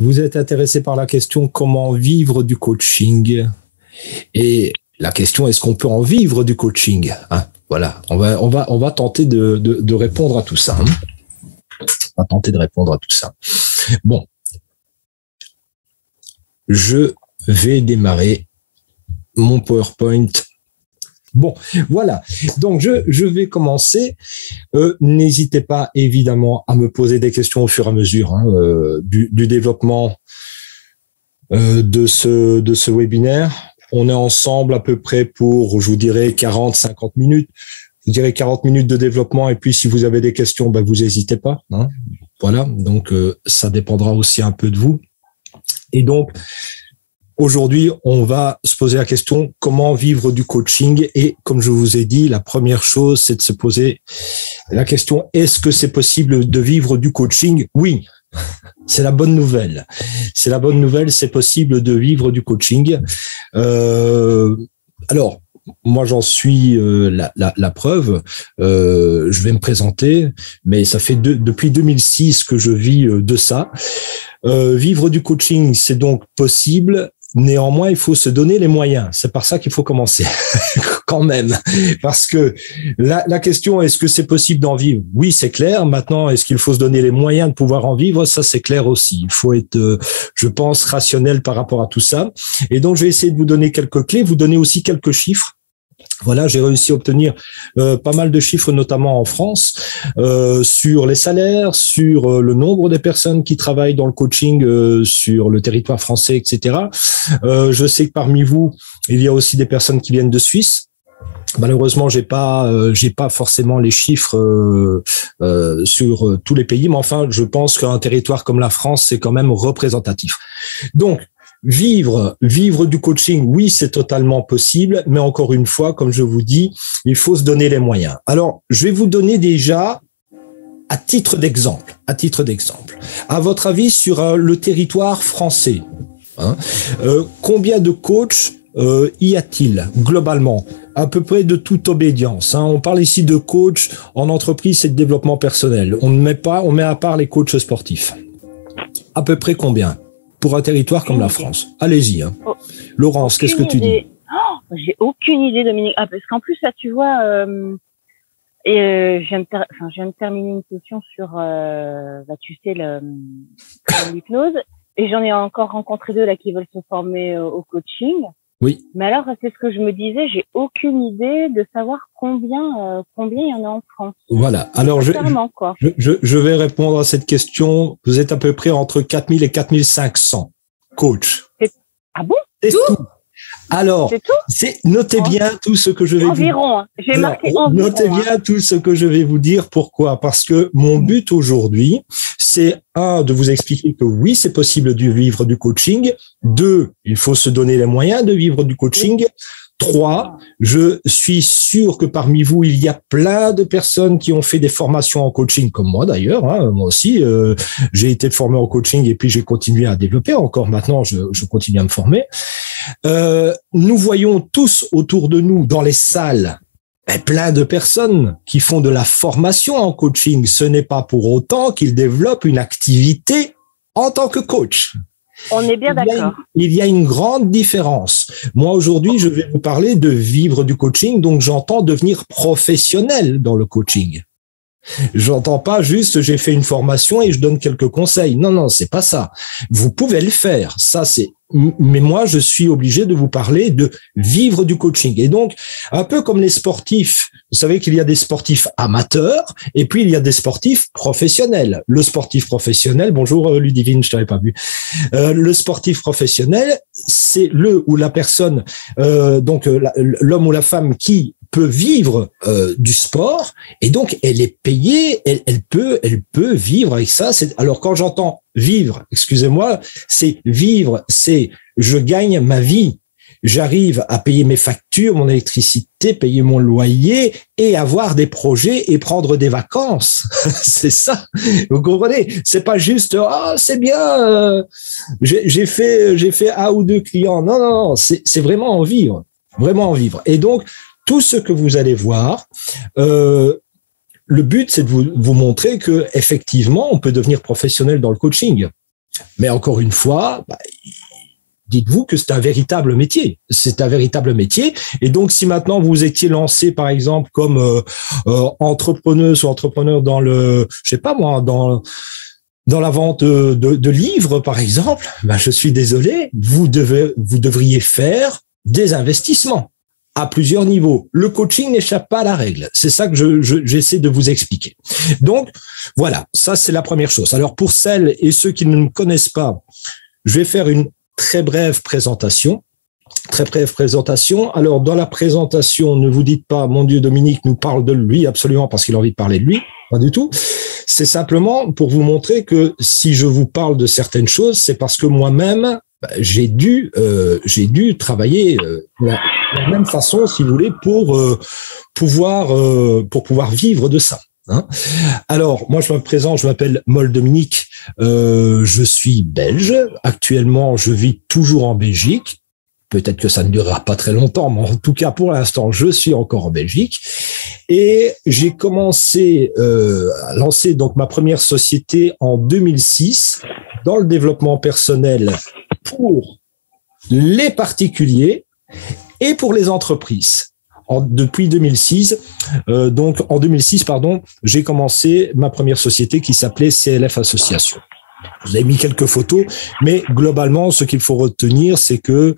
vous êtes intéressé par la question comment vivre du coaching. Et la question, est-ce qu'on peut en vivre du coaching, hein? Voilà, on va tenter de répondre à tout ça. Hein. On va tenter de répondre à tout ça. Bon, je vais démarrer mon PowerPoint. Bon, voilà. Donc, je vais commencer. N'hésitez pas, évidemment, à me poser des questions au fur et à mesure du développement de ce webinaire. On est ensemble à peu près pour, je vous dirais, 40-50 minutes. Je vous dirais 40 minutes de développement. Et puis, si vous avez des questions, ben, vous n'hésitez pas. Hein. Voilà. Donc, ça dépendra aussi un peu de vous. Et donc, aujourd'hui, on va se poser la question comment vivre du coaching. Et comme je vous ai dit, la première chose, c'est de se poser la question est-ce que c'est possible de vivre du coaching? Oui, c'est la bonne nouvelle. C'est la bonne nouvelle, c'est possible de vivre du coaching. Alors, moi, j'en suis la preuve. Je vais me présenter, mais ça fait depuis 2006 que je vis de ça. Vivre du coaching, c'est donc possible. Néanmoins, il faut se donner les moyens. C'est par ça qu'il faut commencer, quand même. Parce que la question, est-ce que c'est possible d'en vivre? Oui, c'est clair. Maintenant, est-ce qu'il faut se donner les moyens de pouvoir en vivre? Ça, c'est clair aussi. Il faut être, je pense, rationnel par rapport à tout ça. Et donc, je vais essayer de vous donner quelques clés, vous donner aussi quelques chiffres. Voilà, j'ai réussi à obtenir pas mal de chiffres, notamment en France, sur les salaires, sur le nombre de personnes qui travaillent dans le coaching sur le territoire français, etc. Je sais que parmi vous, il y a aussi des personnes qui viennent de Suisse. Malheureusement, j'ai pas forcément les chiffres sur tous les pays, mais enfin, je pense qu'un territoire comme la France, c'est quand même représentatif. Donc, Vivre du coaching, oui, c'est totalement possible, mais encore une fois, comme je vous dis, il faut se donner les moyens. Alors, je vais vous donner déjà, à titre d'exemple, à votre avis, sur le territoire français, combien de coachs y a-t-il globalement? À peu près de toute obédience. On parle ici de coach en entreprise et de développement personnel. On met à part les coachs sportifs. À peu près combien? Pour un territoire comme la France. Allez-y. Laurence, qu'est-ce que tu dis? J'ai aucune idée, Dominique. Parce qu'en plus, là, tu vois, je viens de terminer une session sur, tu sais, l'hypnose. Et j'en ai encore rencontré 2 là qui veulent se former au coaching. Oui. Mais alors, c'est ce que je me disais, j'ai aucune idée de savoir combien il y en a en France. Voilà. Alors, je vais répondre à cette question. Vous êtes à peu près entre 4000 et 4500 coachs. Ah bon? C'est tout. Alors, notez bien tout ce que je vais environ, j'ai marqué environ. Notez bien tout ce que je vais vous dire. Pourquoi? Parce que mon but aujourd'hui, c'est de vous expliquer que oui, c'est possible de vivre du coaching. 2, il faut se donner les moyens de vivre du coaching. 3, je suis sûr que parmi vous, il y a plein de personnes qui ont fait des formations en coaching, comme moi d'ailleurs. Moi aussi, j'ai été formé en coaching et puis j'ai continué à développer. Encore maintenant, je continue à me former. Nous voyons tous autour de nous, dans les salles, plein de personnes qui font de la formation en coaching. Ce n'est pas pour autant qu'ils développent une activité en tant que coach. On est bien d'accord. Il y a une grande différence. Moi, aujourd'hui, je vais vous parler de vivre du coaching, donc j'entends devenir professionnel dans le coaching. J'entends pas juste j'ai fait une formation et je donne quelques conseils. Non, c'est pas ça. Vous pouvez le faire. Ça, c'est. Mais moi, je suis obligé de vous parler de vivre du coaching. Et donc, un peu comme les sportifs, vous savez qu'il y a des sportifs amateurs et puis il y a des sportifs professionnels. Le sportif professionnel, bonjour Ludivine, je t'avais pas vu. Le sportif professionnel, c'est le ou la personne, l'homme ou la femme qui peut vivre du sport et donc elle est payée, elle peut vivre avec ça. Alors quand j'entends vivre, excusez-moi, c'est vivre, c'est je gagne ma vie. J'arrive à payer mes factures, mon électricité, payer mon loyer et avoir des projets et prendre des vacances. C'est ça. Vous comprenez? C'est pas juste c'est bien. J'ai fait 1 ou 2 clients. Non. C'est vraiment en vivre, Et donc tout ce que vous allez voir. Le but, c'est de vous montrer que effectivement, on peut devenir professionnel dans le coaching. Mais encore une fois, dites-vous que c'est un véritable métier. C'est un véritable métier. Et donc, si maintenant vous étiez lancé, par exemple, comme entrepreneuse ou entrepreneur dans le, je sais pas moi, dans la vente de livres, par exemple, je suis désolé, vous devriez faire des investissements à plusieurs niveaux. Le coaching n'échappe pas à la règle. C'est ça que j'essaie de vous expliquer. Donc, voilà, ça c'est la première chose. Alors, pour celles et ceux qui ne me connaissent pas, je vais faire une très brève présentation. Alors, dans la présentation, ne vous dites pas, mon Dieu, Dominique nous parle de lui absolument parce qu'il a envie de parler de lui. Pas du tout. C'est simplement pour vous montrer que si je vous parle de certaines choses, c'est parce que moi-même, j'ai dû travailler de la même façon, si vous voulez, pour pouvoir vivre de ça. Hein. Alors, moi, je me présente, je m'appelle Moll Dominique, je suis belge. Actuellement, je vis toujours en Belgique. Peut-être que ça ne durera pas très longtemps, mais en tout cas, pour l'instant, je suis encore en Belgique. Et j'ai commencé à lancer donc ma première société en 2006 dans le développement personnel pour les particuliers et pour les entreprises. Depuis 2006, j'ai commencé ma première société qui s'appelait CLF Association. Vous avez mis quelques photos, mais globalement, ce qu'il faut retenir, c'est que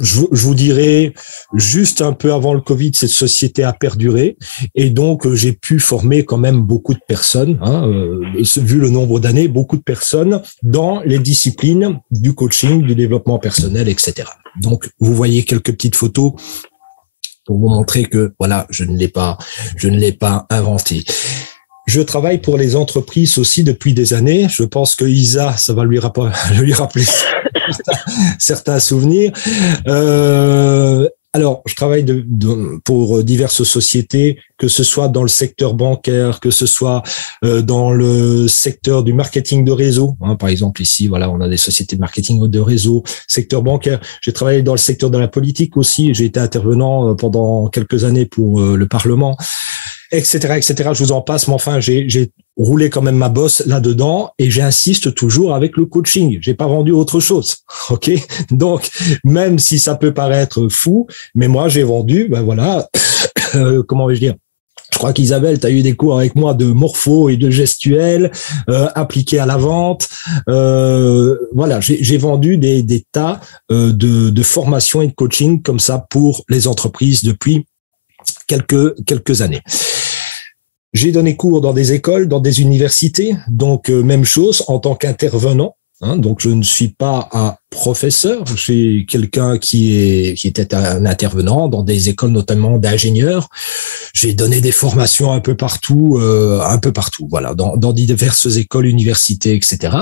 je vous dirais, juste un peu avant le Covid, cette société a perduré et donc j'ai pu former quand même beaucoup de personnes, vu le nombre d'années, beaucoup de personnes dans les disciplines du coaching, du développement personnel, etc. Donc, vous voyez quelques petites photos pour vous montrer que voilà, je ne l'ai pas inventé. Je travaille pour les entreprises aussi depuis des années. Je pense que Isa, ça va lui rappeler certains souvenirs. Alors, je travaille pour diverses sociétés, que ce soit dans le secteur bancaire, que ce soit dans le secteur du marketing de réseau. Par exemple, ici, voilà, on a des sociétés de marketing de réseau, secteur bancaire. J'ai travaillé dans le secteur de la politique aussi. J'ai été intervenant pendant quelques années pour le Parlement, etc., etc. Je vous en passe, mais enfin, j'ai roulé quand même ma bosse là-dedans et j'insiste toujours avec le coaching. J'ai pas vendu autre chose, ok? Donc, même si ça peut paraître fou, mais moi, j'ai vendu, comment vais-je dire? Je crois qu'Isabelle, tu as eu des cours avec moi de morpho et de gestuel appliqués à la vente. Voilà, j'ai vendu des tas de formations et de coaching comme ça pour les entreprises depuis quelques années. J'ai donné cours dans des écoles, dans des universités, donc même chose en tant qu'intervenant. Donc je ne suis pas un professeur, j'ai quelqu'un qui était un intervenant dans des écoles notamment d'ingénieurs. J'ai donné des formations un peu partout, voilà, dans diverses écoles, universités, etc.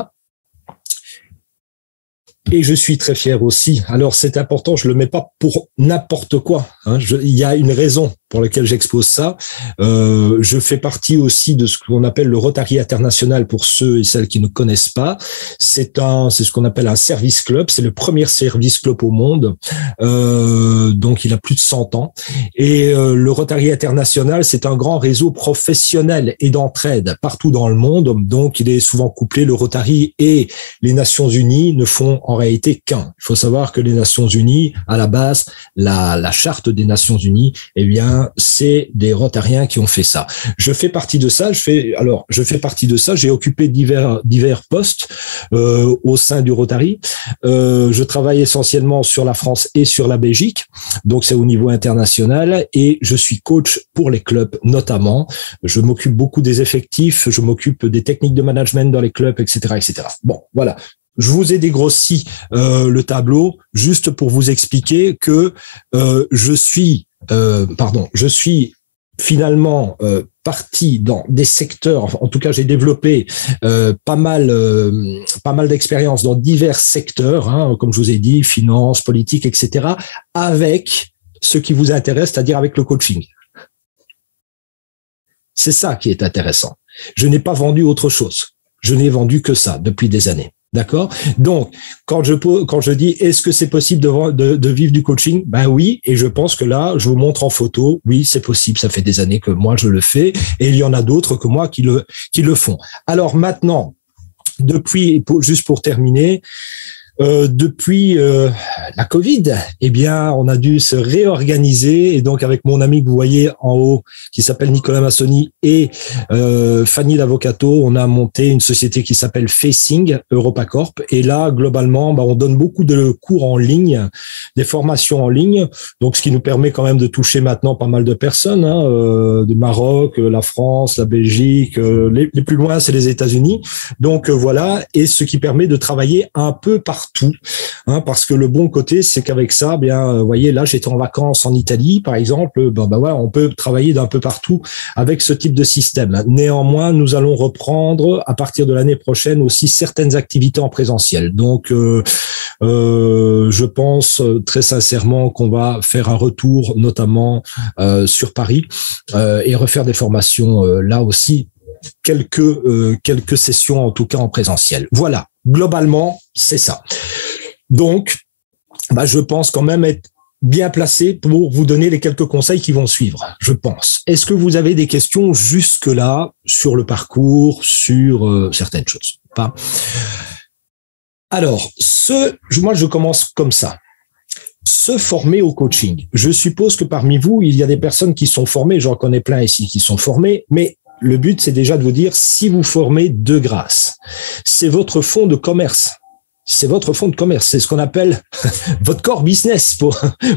Et je suis très fier aussi. Alors, c'est important, je le mets pas pour n'importe quoi. Il y a une raison pour laquelle j'expose ça. Je fais partie aussi de ce qu'on appelle le Rotary International pour ceux et celles qui ne connaissent pas. C'est ce qu'on appelle un service club. C'est le premier service club au monde. Donc, il a plus de 100 ans. Et le Rotary International, c'est un grand réseau professionnel et d'entraide partout dans le monde. Donc, il est souvent couplé. Le Rotary et les Nations Unies ne font en réalité qu'un. Il faut savoir que les Nations Unies, à la base, la charte des Nations Unies, eh bien, c'est des Rotariens qui ont fait ça. Je fais partie de ça. J'ai occupé divers postes au sein du Rotary. Je travaille essentiellement sur la France et sur la Belgique. Donc, c'est au niveau international et je suis coach pour les clubs, notamment. Je m'occupe beaucoup des effectifs. Je m'occupe des techniques de management dans les clubs, etc., etc. Bon, voilà. Je vous ai dégrossi le tableau juste pour vous expliquer que je suis finalement parti dans des secteurs. En tout cas, j'ai développé pas mal d'expériences dans divers secteurs, comme je vous ai dit, finance, politique, etc. Avec ce qui vous intéresse, c'est-à-dire avec le coaching. C'est ça qui est intéressant. Je n'ai pas vendu autre chose. Je n'ai vendu que ça depuis des années. D'accord? Donc, quand je dis est-ce que c'est possible de vivre du coaching? Ben oui, et je pense que là, je vous montre en photo, oui, c'est possible, ça fait des années que moi je le fais, et il y en a d'autres que moi qui le font. Alors maintenant, juste pour terminer, depuis la Covid, eh bien, on a dû se réorganiser et donc avec mon ami que vous voyez en haut, qui s'appelle Nicolas Massoni et Fanny Lavocato, on a monté une société qui s'appelle Facing EuropaCorp. Et là, globalement, on donne beaucoup de cours en ligne, des formations en ligne, donc ce qui nous permet quand même de toucher maintenant pas mal de personnes, du Maroc, la France, la Belgique, les plus loin, c'est les États-Unis. Donc voilà, et ce qui permet de travailler un peu partout, parce que le bon côté, c'est qu'avec ça, vous voyez, là, j'étais en vacances en Italie, par exemple, on peut travailler d'un peu partout avec ce type de système. Néanmoins, nous allons reprendre à partir de l'année prochaine aussi certaines activités en présentiel. Donc, je pense très sincèrement qu'on va faire un retour, notamment sur Paris, et refaire des formations là aussi. Quelques sessions, en tout cas en présentiel. Voilà, globalement, c'est ça. Donc, je pense quand même être bien placé pour vous donner les quelques conseils qui vont suivre, je pense. Est-ce que vous avez des questions jusque-là sur le parcours, sur certaines choses? Pas. Alors, moi, je commence comme ça. Se former au coaching. Je suppose que parmi vous, il y a des personnes qui sont formées, j'en connais plein ici qui sont formées, mais le but, c'est déjà de vous dire, si vous formez de grâce, c'est votre fonds de commerce. C'est votre fonds de commerce. C'est ce qu'on appelle votre core business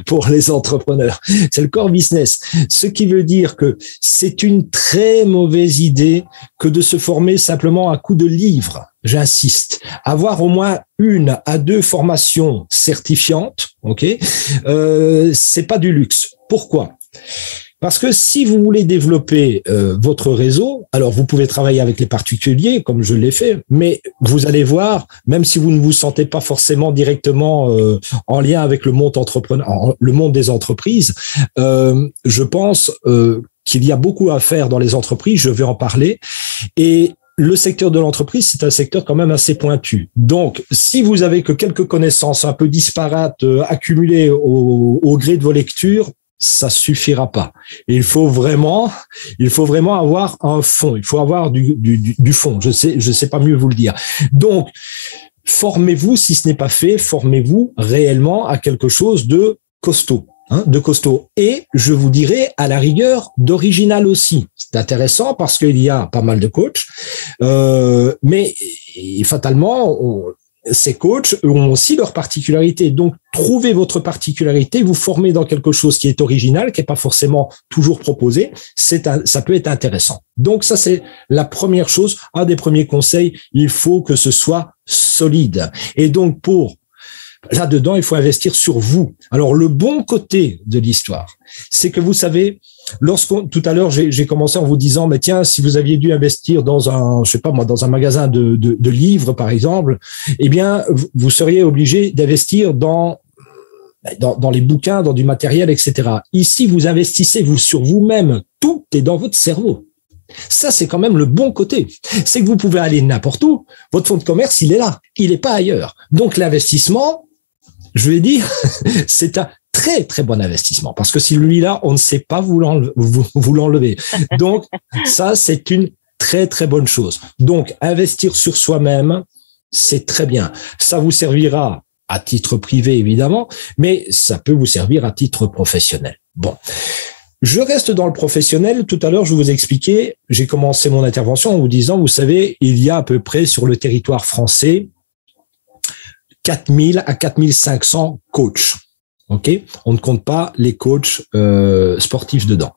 pour les entrepreneurs. C'est le core business. Ce qui veut dire que c'est une très mauvaise idée que de se former simplement à coup de livres. J'insiste. Avoir au moins 1 à 2 formations certifiantes, c'est pas du luxe. Pourquoi? Parce que si vous voulez développer votre réseau, alors vous pouvez travailler avec les particuliers, comme je l'ai fait, mais vous allez voir, même si vous ne vous sentez pas forcément directement en lien avec le monde le monde des entreprises, je pense qu'il y a beaucoup à faire dans les entreprises, je vais en parler, et le secteur de l'entreprise, c'est un secteur quand même assez pointu. Donc, si vous avez que quelques connaissances un peu disparates accumulées au gré de vos lectures, ça suffira pas. Il faut vraiment avoir un fond. Il faut avoir du fond. Je sais pas mieux vous le dire. Donc, formez-vous, si ce n'est pas fait, formez-vous réellement à quelque chose de costaud. De costaud. Et je vous dirais, à la rigueur, d'original aussi. C'est intéressant parce qu'il y a pas mal de coachs, mais fatalement, ces coachs ont aussi leurs particularités. Donc, trouvez votre particularité, vous formez dans quelque chose qui est original, qui n'est pas forcément toujours proposé. Ça peut être intéressant. Donc, ça, c'est la première chose. Un des premiers conseils, il faut que ce soit solide. Et donc, là-dedans, il faut investir sur vous. Alors, le bon côté de l'histoire, c'est que vous savez, tout à l'heure, j'ai commencé en vous disant, mais tiens, si vous aviez dû investir dans dans un magasin de livres, par exemple, eh bien, vous seriez obligé d'investir dans les bouquins, dans du matériel, etc. Ici, vous investissez sur vous-même. Tout est dans votre cerveau. Ça, c'est quand même le bon côté. C'est que vous pouvez aller n'importe où. Votre fonds de commerce, il est là. Il n'est pas ailleurs. Donc, l'investissement, je vais dire, c'est un très, très bon investissement parce que celui-là, on ne sait pas vous l'enlever. Donc, ça, c'est une très, très bonne chose. Donc, investir sur soi-même, c'est très bien. Ça vous servira à titre privé, évidemment, mais ça peut vous servir à titre professionnel. Bon. Je reste dans le professionnel. Tout à l'heure, je vous expliquais, j'ai commencé mon intervention en vous disant, vous savez, il y a à peu près sur le territoire français 4000 à 4500 coachs. Okay, on ne compte pas les coachs sportifs dedans.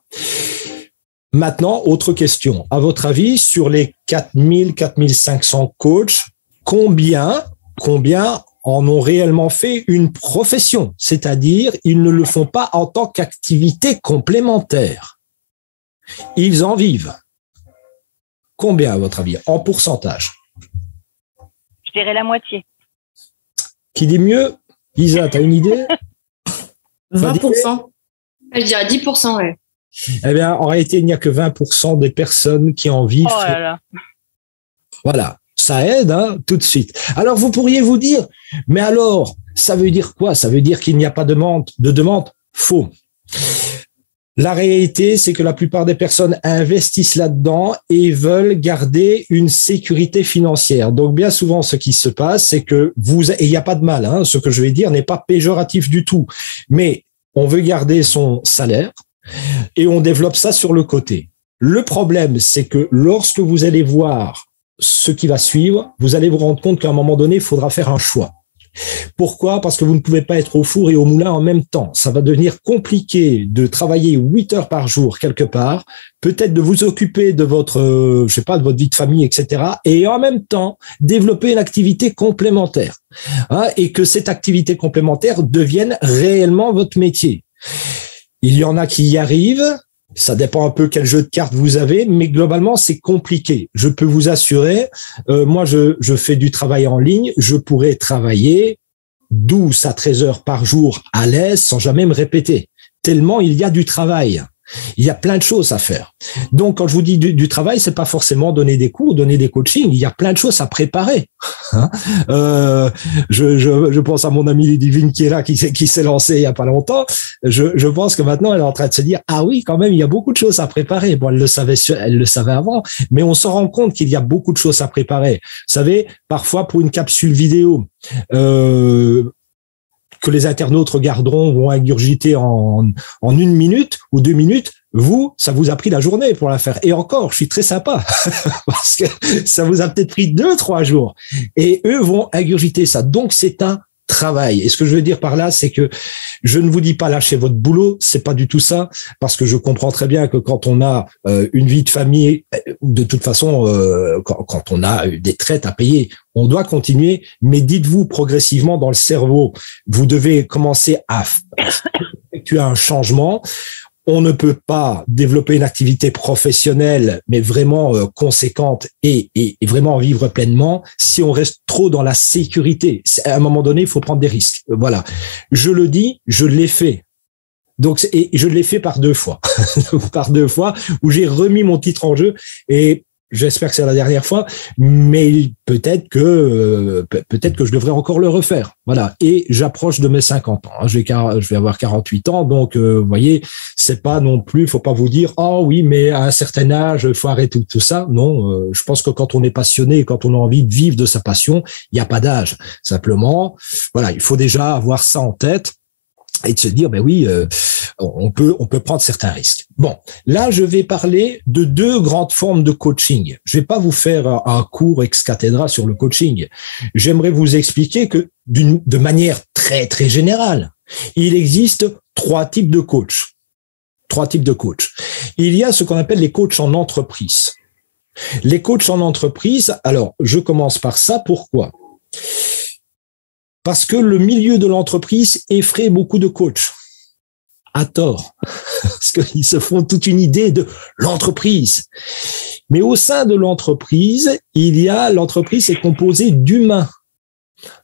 Maintenant, autre question. À votre avis, sur les 4000, 4500 coachs, combien en ont réellement fait une profession? C'est-à-dire, ils ne le font pas en tant qu'activité complémentaire. Ils en vivent. Combien, à votre avis, en pourcentage? Je dirais la moitié. Qui dit mieux? Isa, tu as une idée? 20%. Je dirais 10%, ouais. Eh bien, en réalité, il n'y a que 20% des personnes qui en vivent. Oh là là. Voilà, ça aide tout de suite. Alors, vous pourriez vous dire, mais alors, ça veut dire quoi? Ça veut dire qu'il n'y a pas de demande? Faux. La réalité, c'est que la plupart des personnes investissent là-dedans et veulent garder une sécurité financière. Donc, bien souvent, ce qui se passe, c'est que et il n'y a pas de mal, hein, ce que je vais dire n'est pas péjoratif du tout, mais on veut garder son salaire et on développe ça sur le côté. Le problème, c'est que lorsque vous allez voir ce qui va suivre, vous allez vous rendre compte qu'à un moment donné, il faudra faire un choix. Pourquoi ? Parce que vous ne pouvez pas être au four et au moulin en même temps. Ça va devenir compliqué de travailler 8 heures par jour quelque part, peut-être de vous occuper de votre, de votre vie de famille, etc. Et en même temps, développer une activité complémentaire. Hein, et que cette activité complémentaire devienne réellement votre métier. Il y en a qui y arrivent. Ça dépend un peu quel jeu de cartes vous avez, mais globalement, c'est compliqué. Je peux vous assurer, moi, je fais du travail en ligne, je pourrais travailler 12 à 13 heures par jour à l'aise sans jamais me répéter, tellement il y a du travail. Il y a plein de choses à faire. Donc, quand je vous dis du travail, c'est pas forcément donner des cours, donner des coachings. Il y a plein de choses à préparer. Hein, je pense à mon amie Ludivine qui est là, qui s'est lancée il y a pas longtemps. Je pense que maintenant, elle est en train de se dire, ah oui, quand même, il y a beaucoup de choses à préparer. Bon, elle le savait avant, mais on se rend compte qu'il y a beaucoup de choses à préparer. Vous savez, parfois, pour une capsule vidéo, que les internautes regarderont, vont ingurgiter en 1 minute ou 2 minutes, ça vous a pris la journée pour la faire. Et encore, je suis très sympa, parce que ça vous a peut-être pris 2-3 jours. Et eux vont ingurgiter ça. Donc, c'est un travail. Et ce que je veux dire par là, c'est que je ne vous dis pas lâcher votre boulot, c'est pas du tout ça, parce que je comprends très bien que quand on a une vie de famille, de toute façon, quand on a des traites à payer, on doit continuer, mais dites-vous progressivement dans le cerveau, vous devez commencer à effectuer un changement. On ne peut pas développer une activité professionnelle, mais vraiment conséquente et vraiment vivre pleinement si on reste trop dans la sécurité. À un moment donné, il faut prendre des risques. Voilà. Je le dis, je l'ai fait. Donc, et je l'ai fait par 2 fois. Par 2 fois où j'ai remis mon titre en jeu et j'espère que c'est la dernière fois, mais peut-être que je devrais encore le refaire. Voilà. Et j'approche de mes 50 ans. Je vais avoir 48 ans. Donc, vous voyez, c'est pas non plus, faut pas vous dire, oh oui, mais à un certain âge, il faut arrêter tout ça. Non, je pense que quand on est passionné, quand on a envie de vivre de sa passion, il n'y a pas d'âge. Simplement, voilà, il faut déjà avoir ça en tête. Et de se dire, ben oui, on peut prendre certains risques. Bon, là, je vais parler de 2 grandes formes de coaching. Je vais pas vous faire un cours ex cathedra sur le coaching. J'aimerais vous expliquer que de manière très, très générale, il existe 3 types de coachs. 3 types de coachs. Il y a ce qu'on appelle les coachs en entreprise. Les coachs en entreprise, alors, je commence par ça. Pourquoi ? Parce que le milieu de l'entreprise effraie beaucoup de coachs, à tort, parce qu'ils se font toute une idée de l'entreprise. Mais au sein de l'entreprise, l'entreprise est composée d'humains.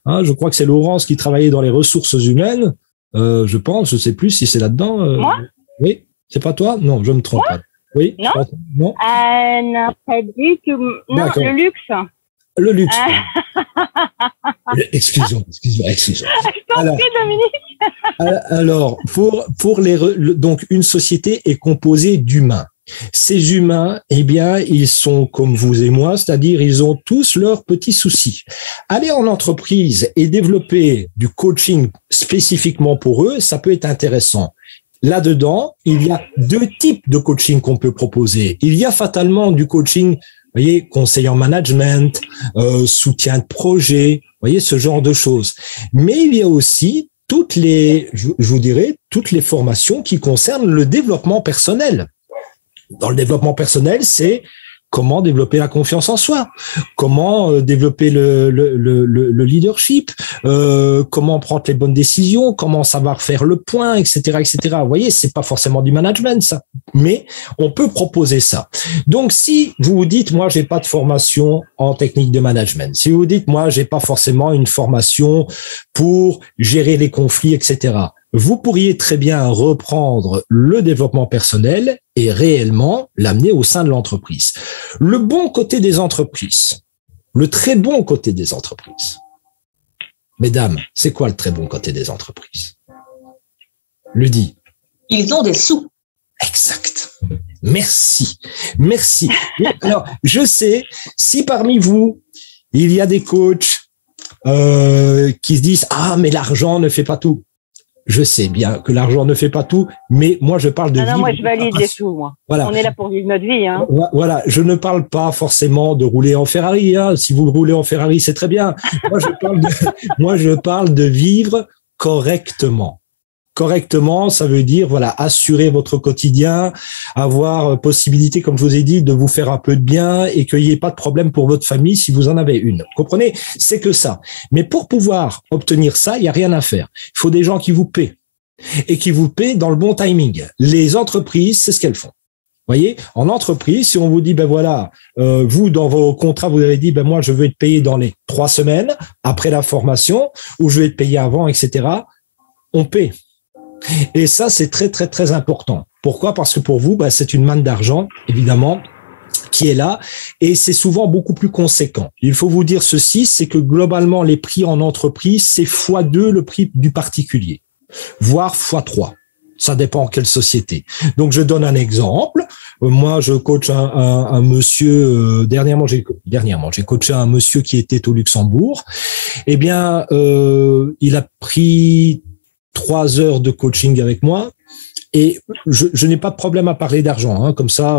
Hein, je crois que c'est Laurence qui travaillait dans les ressources humaines, je pense, je sais plus si c'est là-dedans. Moi ? Oui, c'est pas toi ? Non, je me trompe pas. Oui. Non. Non, pas du tout. Non, d'accord. Le luxe. Le luxe. Excusez-moi. Je t'en prie, Dominique. Alors, donc une société est composée d'humains. Ces humains, eh bien, ils sont comme vous et moi, c'est-à-dire ils ont tous leurs petits soucis. Aller en entreprise et développer du coaching spécifiquement pour eux, ça peut être intéressant. Là-dedans, il y a 2 types de coaching qu'on peut proposer. Il y a fatalement du coaching, vous voyez, conseil en management, soutien de projet, vous voyez, ce genre de choses. Mais il y a aussi je vous dirais, toutes les formations qui concernent le développement personnel. Dans le développement personnel, c'est comment développer la confiance en soi, comment développer le leadership, comment prendre les bonnes décisions, comment savoir faire le point, etc., etc. Vous voyez, c'est pas forcément du management, ça, mais on peut proposer ça. Donc, si vous vous dites, moi, j'ai pas de formation en technique de management, si vous dites, moi, j'ai pas forcément une formation pour gérer les conflits, etc., vous pourriez très bien reprendre le développement personnel et réellement l'amener au sein de l'entreprise. Le bon côté des entreprises, le très bon côté des entreprises. Mesdames, c'est quoi le très bon côté des entreprises ? Ludie. Ils ont des sous. Exact. Merci. Merci. Alors, je sais, si parmi vous, il y a des coachs qui se disent « Ah, mais l'argent ne fait pas tout ». Je sais bien que l'argent ne fait pas tout, mais moi, je parle de vivre. Non, moi, je valide les sous, moi. Voilà. On est là pour vivre notre vie. Hein. Voilà, je ne parle pas forcément de rouler en Ferrari. Hein. Si vous roulez en Ferrari, c'est très bien. Moi, je parle de vivre correctement. Correctement, ça veut dire voilà, assurer votre quotidien, avoir possibilité, comme je vous ai dit, de vous faire un peu de bien et qu'il n'y ait pas de problème pour votre famille si vous en avez une. Vous comprenez? C'est que ça. Mais pour pouvoir obtenir ça, il n'y a rien à faire. Il faut des gens qui vous paient et qui vous paient dans le bon timing. Les entreprises, c'est ce qu'elles font. Vous voyez, en entreprise, si on vous dit, ben voilà, vous, dans vos contrats, vous avez dit, ben moi, je veux être payé dans les 3 semaines après la formation ou je vais être payé avant, etc., on paie. Et ça, c'est très, très, très important. Pourquoi? Parce que pour vous, bah, c'est une manne d'argent, évidemment, qui est là, et c'est souvent beaucoup plus conséquent. Il faut vous dire ceci, c'est que globalement, les prix en entreprise, c'est x2 le prix du particulier, voire x3. Ça dépend quelle société. Donc, je donne un exemple. Moi, je coach un monsieur, dernièrement, j'ai coaché un monsieur qui était au Luxembourg. Eh bien, il a pris 3 heures de coaching avec moi et je n'ai pas de problème à parler d'argent. Hein, comme ça,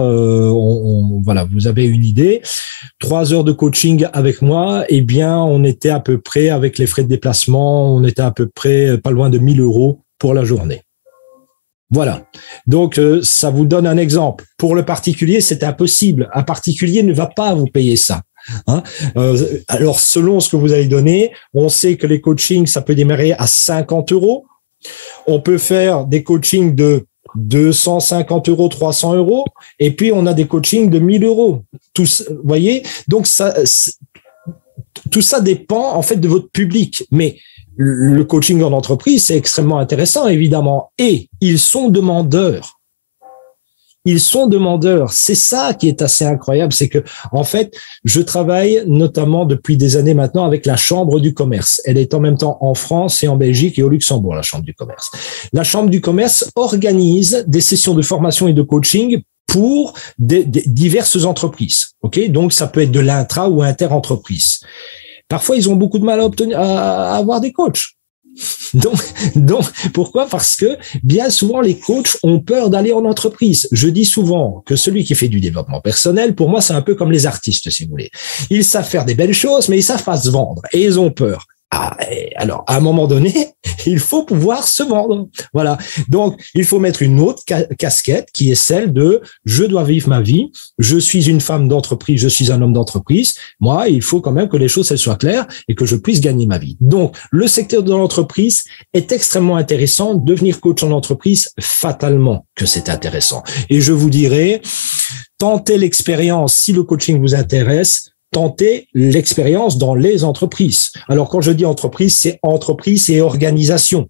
voilà, vous avez une idée. 3 heures de coaching avec moi, eh bien, on était à peu près, avec les frais de déplacement, on était à peu près pas loin de 1 000 € pour la journée. Voilà. Donc, ça vous donne un exemple. Pour le particulier, c'est impossible. Un particulier ne va pas vous payer ça. Hein, alors, selon ce que vous allez donner, on sait que les coachings, ça peut démarrer à 50 €. On peut faire des coachings de 250 €, 300 €, et puis on a des coachings de 1 000 €. Vous voyez, donc tout ça dépend en fait de votre public. Mais le coaching en entreprise, c'est extrêmement intéressant, évidemment. Et ils sont demandeurs. Ils sont demandeurs. C'est ça qui est assez incroyable. C'est que, en fait, je travaille notamment depuis des années maintenant avec la Chambre du commerce. Elle est en même temps en France et en Belgique et au Luxembourg, la Chambre du commerce. La Chambre du commerce organise des sessions de formation et de coaching pour des diverses entreprises. OK? Donc, ça peut être de l'intra ou inter-entreprise. Parfois, ils ont beaucoup de mal à avoir des coachs. Donc, pourquoi? Parce que bien souvent, les coachs ont peur d'aller en entreprise. Je dis souvent que celui qui fait du développement personnel, pour moi, c'est un peu comme les artistes, si vous voulez. Ils savent faire des belles choses, mais ils savent pas se vendre et ils ont peur. Alors, à un moment donné, il faut pouvoir se vendre. Voilà. Donc, il faut mettre une autre casquette qui est celle de « je dois vivre ma vie, je suis une femme d'entreprise, je suis un homme d'entreprise. Moi, il faut quand même que les choses elles soient claires et que je puisse gagner ma vie. » Donc, le secteur de l'entreprise est extrêmement intéressant. Devenir coach en entreprise, fatalement que c'est intéressant. Et je vous dirais, tentez l'expérience si le coaching vous intéresse. Tenter l'expérience dans les entreprises. Alors, quand je dis entreprise, c'est entreprise et organisation.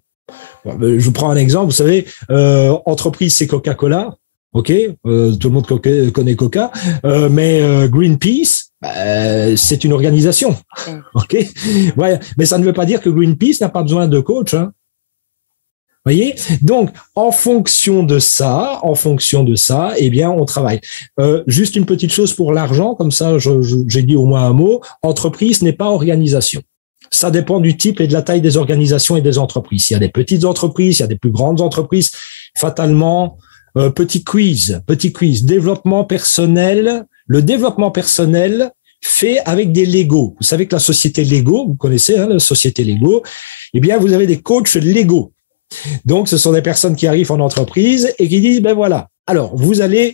Je vous prends un exemple. Vous savez, entreprise, c'est Coca-Cola. OK, tout le monde connaît Coca. Mais Greenpeace, c'est une organisation. OK, ouais, mais ça ne veut pas dire que Greenpeace n'a pas besoin de coach. Hein. Voyez, donc en fonction de ça, eh bien, on travaille. Juste une petite chose pour l'argent, comme ça, j'ai dit au moins un mot. Entreprise n'est pas organisation. Ça dépend du type et de la taille des organisations et des entreprises. Il y a des petites entreprises, il y a des plus grandes entreprises. Fatalement, petit quiz. Développement personnel. Le développement personnel fait avec des Lego. Vous savez que la société Lego, vous connaissez, hein, la société Lego. Eh bien, vous avez des coachs Lego. Donc, ce sont des personnes qui arrivent en entreprise et qui disent, ben voilà, alors, vous allez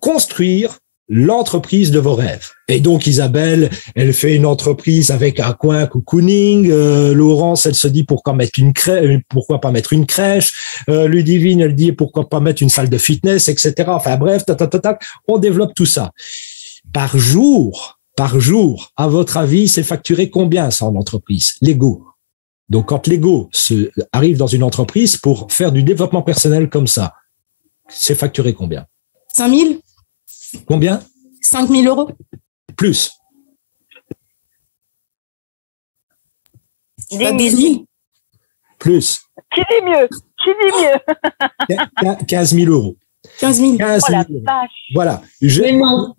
construire l'entreprise de vos rêves. Et donc, Isabelle, elle fait une entreprise avec un coin cocooning. Laurence, elle se dit, pourquoi pas mettre une crèche. Ludivine, elle dit, pourquoi pas mettre une salle de fitness, etc. Enfin, bref, on développe tout ça. Par jour, à votre avis, c'est facturé combien, ça, en entreprise? L'ego. Donc, quand l'ego arrive dans une entreprise pour faire du développement personnel comme ça, c'est facturé combien? 5 000. Combien? 5 000 €. Plus. 10 000. Plus. Qui dit mieux? 15 000 €. 15 000. 15 Oh 000 la euros. vache. Voilà. Mais non.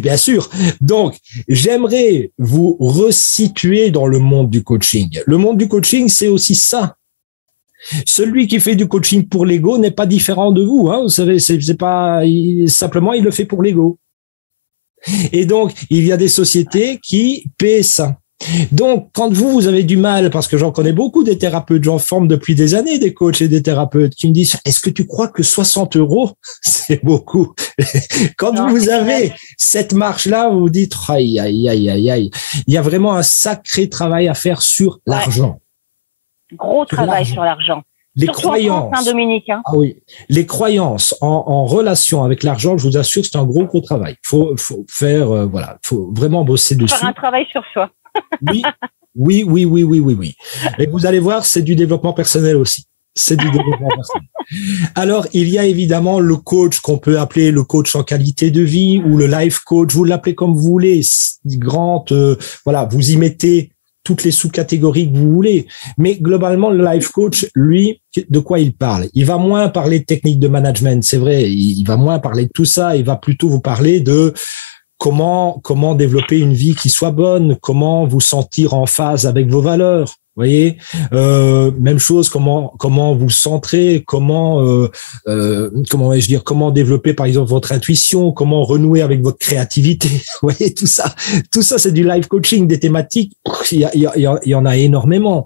Bien sûr. Donc, j'aimerais vous resituer dans le monde du coaching. Le monde du coaching, c'est aussi ça. Celui qui fait du coaching pour l'ego n'est pas différent de vous. Hein. Vous savez, c'est pas simplement il le fait pour l'ego. Et donc, il y a des sociétés qui paient ça. Donc, quand vous avez du mal, parce que j'en connais beaucoup des thérapeutes, j'en forme depuis des années des coachs et des thérapeutes qui me disent, est-ce que tu crois que 60 euros, c'est beaucoup? Quand Non, vous c'est avez vrai. cette marche-là, vous vous dites, aïe, aïe, aïe, aïe, aïe. Il y a vraiment un sacré travail à faire sur l'argent. Gros travail l'argent. sur l'argent. Les Surtout en croyances. France, hein, Dominique. Hein. Ah oui, les croyances en relation avec l'argent, je vous assure que c'est un gros travail. Faut faire, voilà, faut vraiment bosser dessus. Faire un travail sur soi. Oui, oui. Et vous allez voir, c'est du développement personnel aussi. C'est du développement personnel. Alors, il y a évidemment le coach qu'on peut appeler le coach en qualité de vie ou le life coach. Vous l'appelez comme vous voulez. Voilà, vous y mettez toutes les sous-catégories que vous voulez. Mais globalement, le life coach, lui, de quoi il parle? Il va moins parler de techniques de management, c'est vrai. Il va moins parler de tout ça. Il va plutôt vous parler de comment développer une vie qui soit bonne, comment vous sentir en phase avec vos valeurs. Voyez, même chose, comment vous centrer, comment vais-je dire, comment développer par exemple votre intuition, comment renouer avec votre créativité. Vous voyez, tout ça, c'est du life coaching, des thématiques. Il y en a énormément.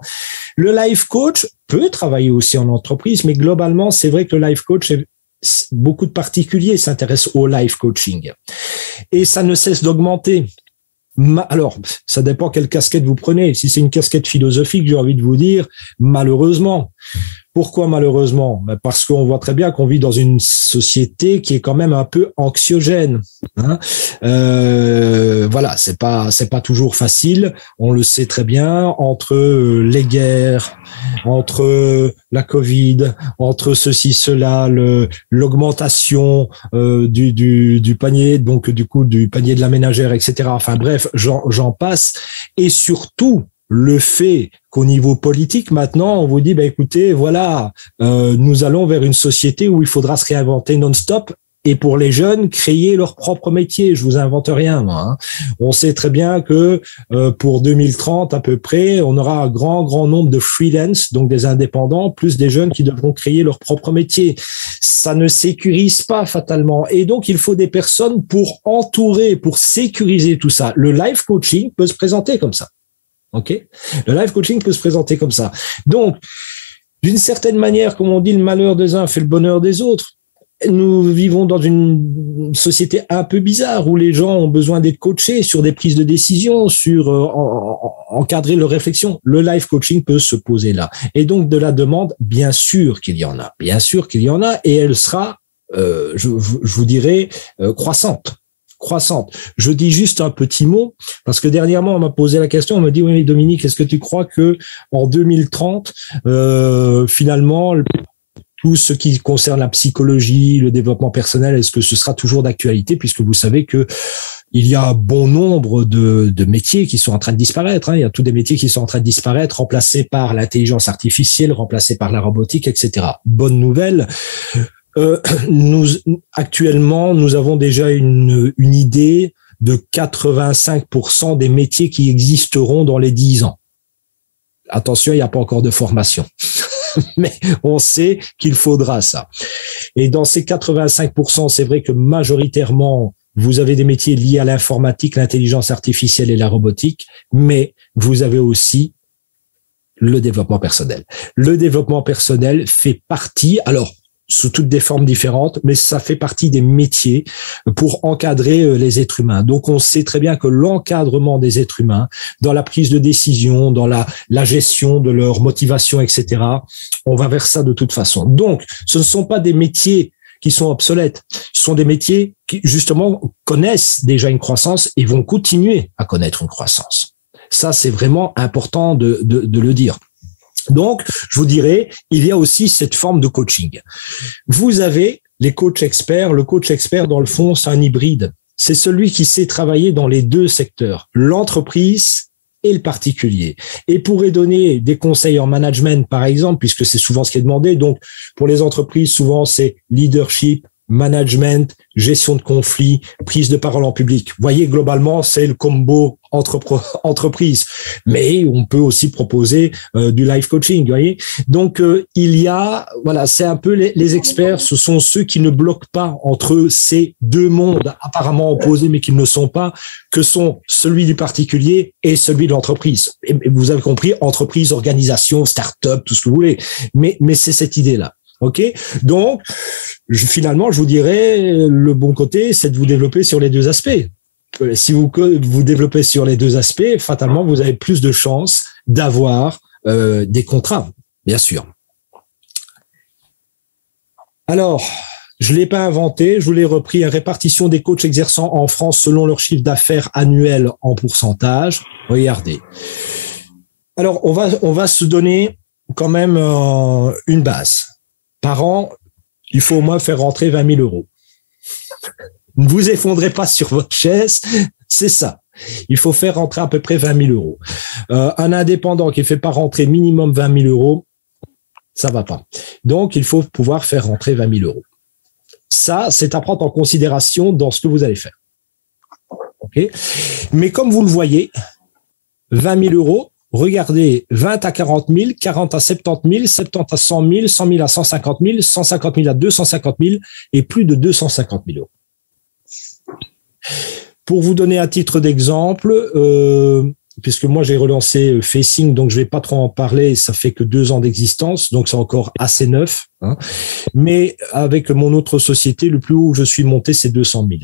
Le life coach peut travailler aussi en entreprise, mais globalement, c'est vrai que le life coach, beaucoup de particuliers s'intéressent au life coaching et ça ne cesse d'augmenter. Alors, ça dépend quelle casquette vous prenez. Si c'est une casquette philosophique, j'ai envie de vous dire, malheureusement. Pourquoi malheureusement? Parce qu'on voit très bien qu'on vit dans une société qui est quand même un peu anxiogène. Hein, voilà, c'est pas toujours facile. On le sait très bien, entre les guerres, entre la Covid, entre ceci, cela, l'augmentation du panier, donc du coup du panier de la ménagère, etc. Enfin bref, j'en passe. Et surtout, le fait qu'au niveau politique, maintenant, on vous dit, écoutez, voilà, nous allons vers une société où il faudra se réinventer non-stop et pour les jeunes, créer leur propre métier. Je vous invente rien, moi. Hein. On sait très bien que pour 2030 à peu près, on aura un grand nombre de freelance, donc des indépendants, plus des jeunes qui devront créer leur propre métier. Ça ne sécurise pas fatalement. Et donc, il faut des personnes pour entourer, pour sécuriser tout ça. Le life coaching peut se présenter comme ça. OK? Le life coaching peut se présenter comme ça. Donc, d'une certaine manière, comme on dit, le malheur des uns fait le bonheur des autres. Nous vivons dans une société un peu bizarre où les gens ont besoin d'être coachés sur des prises de décision, sur encadrer leur réflexion. Le life coaching peut se poser là. Et donc, de la demande, bien sûr qu'il y en a. Bien sûr qu'il y en a et elle sera, je vous dirais, croissante. Je dis juste un petit mot parce que dernièrement on m'a posé la question, on m'a dit oui Dominique, est-ce que tu crois que en 2030 finalement tout ce qui concerne la psychologie, le développement personnel, est-ce que ce sera toujours d'actualité puisque vous savez que il y a bon nombre de métiers qui sont en train de disparaître. Hein. Il y a tous des métiers qui sont en train de disparaître, remplacés par l'intelligence artificielle, remplacés par la robotique, etc. Bonne nouvelle. Actuellement, nous avons déjà une idée de 85% des métiers qui existeront dans les 10 ans. Attention, il n'y a pas encore de formation, mais on sait qu'il faudra ça. Et dans ces 85%, c'est vrai que majoritairement, vous avez des métiers liés à l'informatique, l'intelligence artificielle et la robotique, mais vous avez aussi le développement personnel. Le développement personnel fait partie, alors, sous toutes des formes différentes, mais ça fait partie des métiers pour encadrer les êtres humains. Donc, on sait très bien que l'encadrement des êtres humains, dans la prise de décision, dans la gestion de leur motivation, etc., on va vers ça de toute façon. Donc, ce ne sont pas des métiers qui sont obsolètes. Ce sont des métiers qui, justement, connaissent déjà une croissance et vont continuer à connaître une croissance. Ça, c'est vraiment important de le dire. Donc, je vous dirais, il y a aussi cette forme de coaching. Vous avez les coachs experts. Le coach expert, dans le fond, c'est un hybride. C'est celui qui sait travailler dans les deux secteurs, l'entreprise et le particulier. Et pourrait donner des conseils en management, par exemple, puisque c'est souvent ce qui est demandé. Donc, pour les entreprises, souvent, c'est leadership, management, gestion de conflits, prise de parole en public. Vous voyez, globalement, c'est le combo entreprise. Mais on peut aussi proposer du life coaching, vous voyez. Donc, il y a, voilà, c'est un peu les experts, ce sont ceux qui ne bloquent pas entre ces deux mondes apparemment opposés, mais qui ne le sont pas, que sont celui du particulier et celui de l'entreprise. Et vous avez compris, entreprise, organisation, start-up, tout ce que vous voulez. Mais c'est cette idée-là. OK? Donc, finalement, je vous dirais, le bon côté, c'est de vous développer sur les deux aspects. Si vous développez sur les deux aspects, fatalement, vous avez plus de chances d'avoir des contrats, bien sûr. Alors, je ne l'ai pas inventé, je vous l'ai repris, une répartition des coachs exerçant en France selon leur chiffre d'affaires annuel en pourcentage. Regardez. Alors, on va se donner quand même une base. Par an, il faut au moins faire rentrer 20 000 euros. Ne vous effondrez pas sur votre chaise, c'est ça. Il faut faire rentrer à peu près 20 000 euros. Un indépendant qui ne fait pas rentrer minimum 20 000 euros, ça ne va pas. Donc, il faut pouvoir faire rentrer 20 000 euros. Ça, c'est à prendre en considération dans ce que vous allez faire. Okay. Mais comme vous le voyez, 20 000 euros, regardez, 20 à 40 000, 40 à 70 000, 70 à 100 000, 100 000 à 150 000, 150 000 à 250 000 et plus de 250 000 euros. Pour vous donner un titre d'exemple, puisque moi j'ai relancé Facing, donc je ne vais pas trop en parler, ça fait que 2 ans d'existence, donc c'est encore assez neuf. Hein. Mais avec mon autre société, le plus haut où je suis monté, c'est 200 000.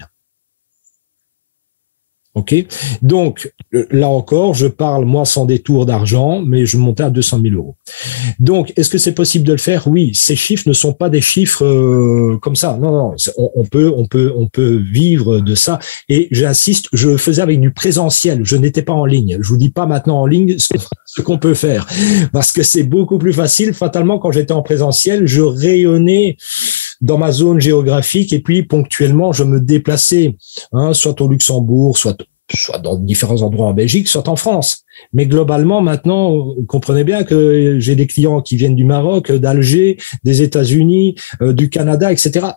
OK. Donc, là encore, je parle, moi, sans détour d'argent, mais je montais à 200 000 euros. Donc, est-ce que c'est possible de le faire? Oui. Ces chiffres ne sont pas des chiffres comme ça. Non. On peut vivre de ça. Et j'insiste, je le faisais avec du présentiel. Je n'étais pas en ligne. Je vous dis pas maintenant en ligne ce qu'on peut faire. Parce que c'est beaucoup plus facile. Fatalement, quand j'étais en présentiel, je rayonnais dans ma zone géographique et puis ponctuellement, je me déplaçais, soit au Luxembourg, soit dans différents endroits en Belgique, soit en France. Mais globalement, maintenant, vous comprenez bien que j'ai des clients qui viennent du Maroc, d'Alger, des États-Unis, du Canada, etc.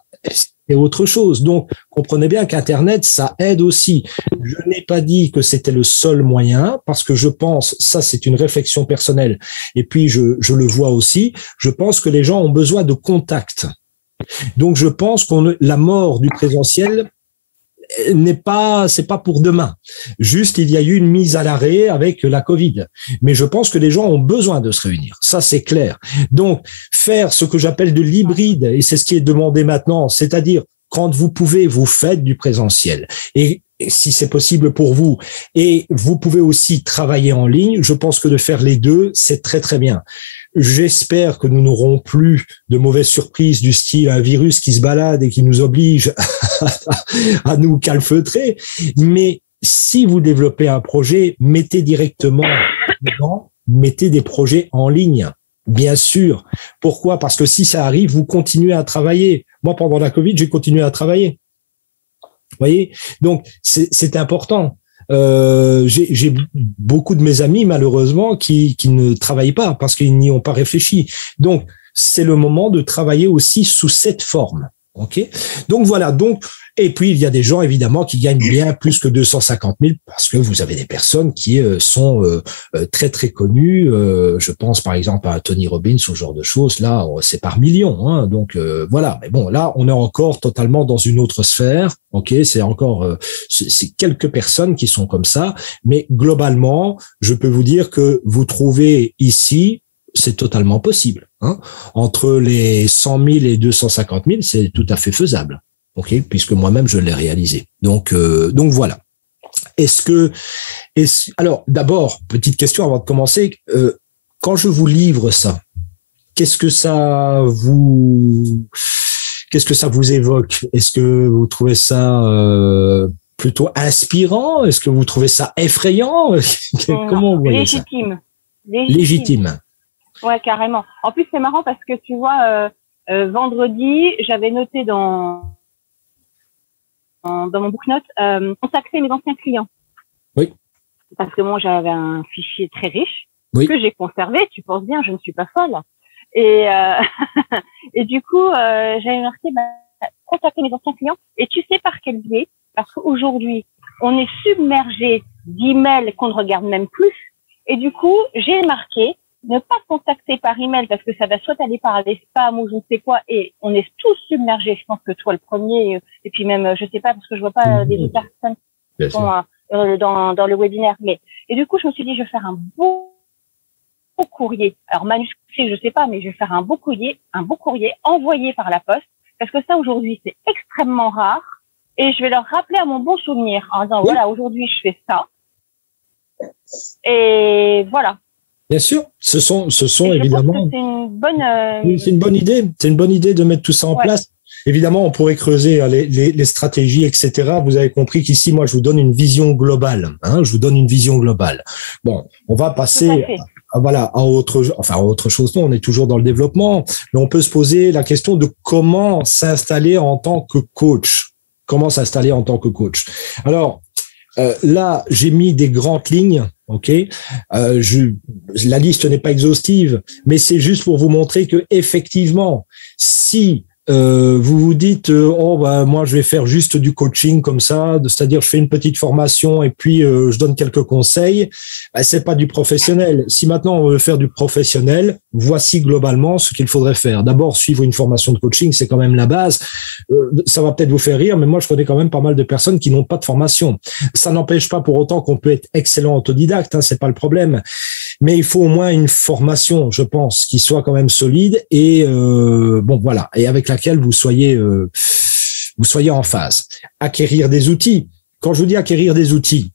Et autre chose. Donc, comprenez bien qu'Internet, ça aide aussi. Je n'ai pas dit que c'était le seul moyen, parce que je pense, ça c'est une réflexion personnelle, et puis je le vois aussi, je pense que les gens ont besoin de contact. Donc, je pense que la mort du présentiel c'est pas pour demain. Juste, il y a eu une mise à l'arrêt avec la Covid. Mais je pense que les gens ont besoin de se réunir. Ça, c'est clair. Donc, faire ce que j'appelle de l'hybride, et c'est ce qui est demandé maintenant, c'est-à-dire, quand vous pouvez, vous faites du présentiel. Et si c'est possible pour vous, et vous pouvez aussi travailler en ligne, je pense que de faire les deux, c'est très, très bien. J'espère que nous n'aurons plus de mauvaises surprises du style un virus qui se balade et qui nous oblige à nous calfeutrer. Mais si vous développez un projet, mettez directement dedans, mettez des projets en ligne. Bien sûr. Pourquoi? Parce que si ça arrive, vous continuez à travailler. Moi, pendant la Covid, j'ai continué à travailler. Vous voyez? Donc, c'est important. J'ai beaucoup de mes amis, malheureusement, qui ne travaillent pas parce qu'ils n'y ont pas réfléchi. Donc, c'est le moment de travailler aussi sous cette forme. OK? Donc, voilà. Donc, et puis, il y a des gens, évidemment, qui gagnent bien plus que 250 000 parce que vous avez des personnes qui sont très, très connues. Je pense, par exemple, à Tony Robbins, ce genre de choses. Là, c'est par millions. Hein, donc, voilà. Mais bon, là, on est encore totalement dans une autre sphère. OK? C'est encore c'est quelques personnes qui sont comme ça. Mais globalement, je peux vous dire que vous trouvez ici, c'est totalement possible. Hein. Entre les 100 000 et 250 000, c'est tout à fait faisable. OK, puisque moi-même je l'ai réalisé. Donc voilà. Alors d'abord, petite question avant de commencer, quand je vous livre ça, qu'est-ce que ça vous évoque? Est-ce que vous trouvez ça plutôt inspirant? Est-ce que vous trouvez ça effrayant? Comment vous voyez ça? Légitime. Ouais, carrément. En plus, c'est marrant parce que tu vois, vendredi, j'avais noté dans mon book-note, contacter mes anciens clients. Oui. Parce que moi, j'avais un fichier très riche que j'ai conservé. Tu penses bien, je ne suis pas folle. Et du coup, j'avais marqué contacter mes anciens clients. Et tu sais par quel biais? Parce qu'aujourd'hui, on est submergé d'emails qu'on ne regarde même plus. Et du coup, j'ai marqué ne pas contacter par email parce que ça va soit aller par les spams ou je ne sais quoi. Et on est tous submergés. Je pense que toi le premier. Et puis même, je sais pas parce que je vois pas des autres personnes qui sont dans le webinaire. Mais et du coup, je me suis dit, je vais faire un beau courrier. Alors manuscrit, je sais pas, mais je vais faire un beau courrier envoyé par la poste parce que ça aujourd'hui c'est extrêmement rare. Et je vais leur rappeler à mon bon souvenir en disant voilà, aujourd'hui je fais ça. Et voilà. Bien sûr, ce sont évidemment. C'est une bonne. C'est une bonne idée. C'est une bonne idée de mettre tout ça en place. Évidemment, on pourrait creuser les stratégies, etc. Vous avez compris qu'ici, moi, je vous donne une vision globale. Je vous donne une vision globale. Bon, on va passer à autre chose. Non, on est toujours dans le développement, mais on peut se poser la question de comment s'installer en tant que coach. Comment s'installer en tant que coach. Alors, là, j'ai mis des grandes lignes. Ok, la liste n'est pas exhaustive, mais c'est juste pour vous montrer que effectivement, si vous vous dites moi je vais faire juste du coaching comme ça, c'est-à-dire je fais une petite formation et puis je donne quelques conseils, c'est pas du professionnel. Si maintenant on veut faire du professionnel, voici globalement ce qu'il faudrait faire. D'abord, suivre une formation de coaching, c'est quand même la base. Ça va peut-être vous faire rire, mais moi je connais quand même pas mal de personnes qui n'ont pas de formation. Ça n'empêche pas pour autant qu'on peut être excellent autodidacte, c'est pas le problème. Mais il faut au moins une formation, je pense, qui soit quand même solide et et avec laquelle vous soyez en phase. Acquérir des outils. Quand je vous dis acquérir des outils,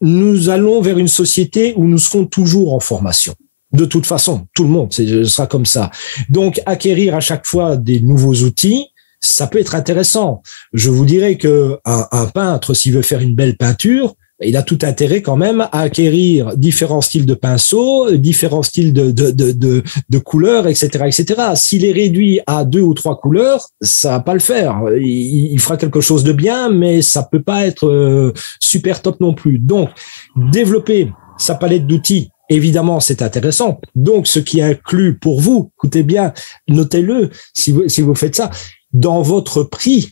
nous allons vers une société où nous serons toujours en formation. De toute façon, tout le monde sera comme ça. Donc, acquérir à chaque fois des nouveaux outils, ça peut être intéressant. Je vous dirais que un peintre, s'il veut faire une belle peinture, il a tout intérêt quand même à acquérir différents styles de pinceaux, différents styles de couleurs, etc., etc. S'il est réduit à 2 ou 3 couleurs, ça va pas le faire. Il fera quelque chose de bien, mais ça peut pas être super top non plus. Donc, développer sa palette d'outils, évidemment, c'est intéressant. Donc, ce qui inclut pour vous, écoutez bien, notez-le si vous faites ça, dans votre prix,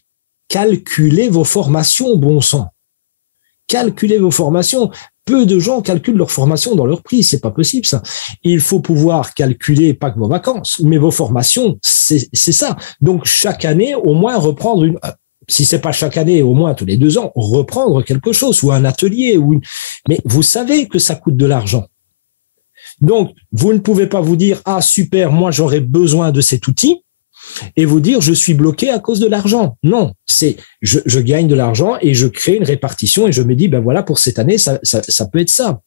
calculez vos formations, bon sang. Calculez vos formations. Peu de gens calculent leur formation dans leur prix. C'est pas possible, ça. Il faut pouvoir calculer pas que vos vacances, mais vos formations. C'est ça. Donc, chaque année, au moins reprendre si c'est pas chaque année, au moins tous les 2 ans, reprendre quelque chose ou un atelier mais vous savez que ça coûte de l'argent. Donc, vous ne pouvez pas vous dire, ah, super, moi, j'aurais besoin de cet outil. Et vous dire je suis bloqué à cause de l'argent. Non, c'est je gagne de l'argent et je crée une répartition et je me dis ben voilà, pour cette année ça peut être ça.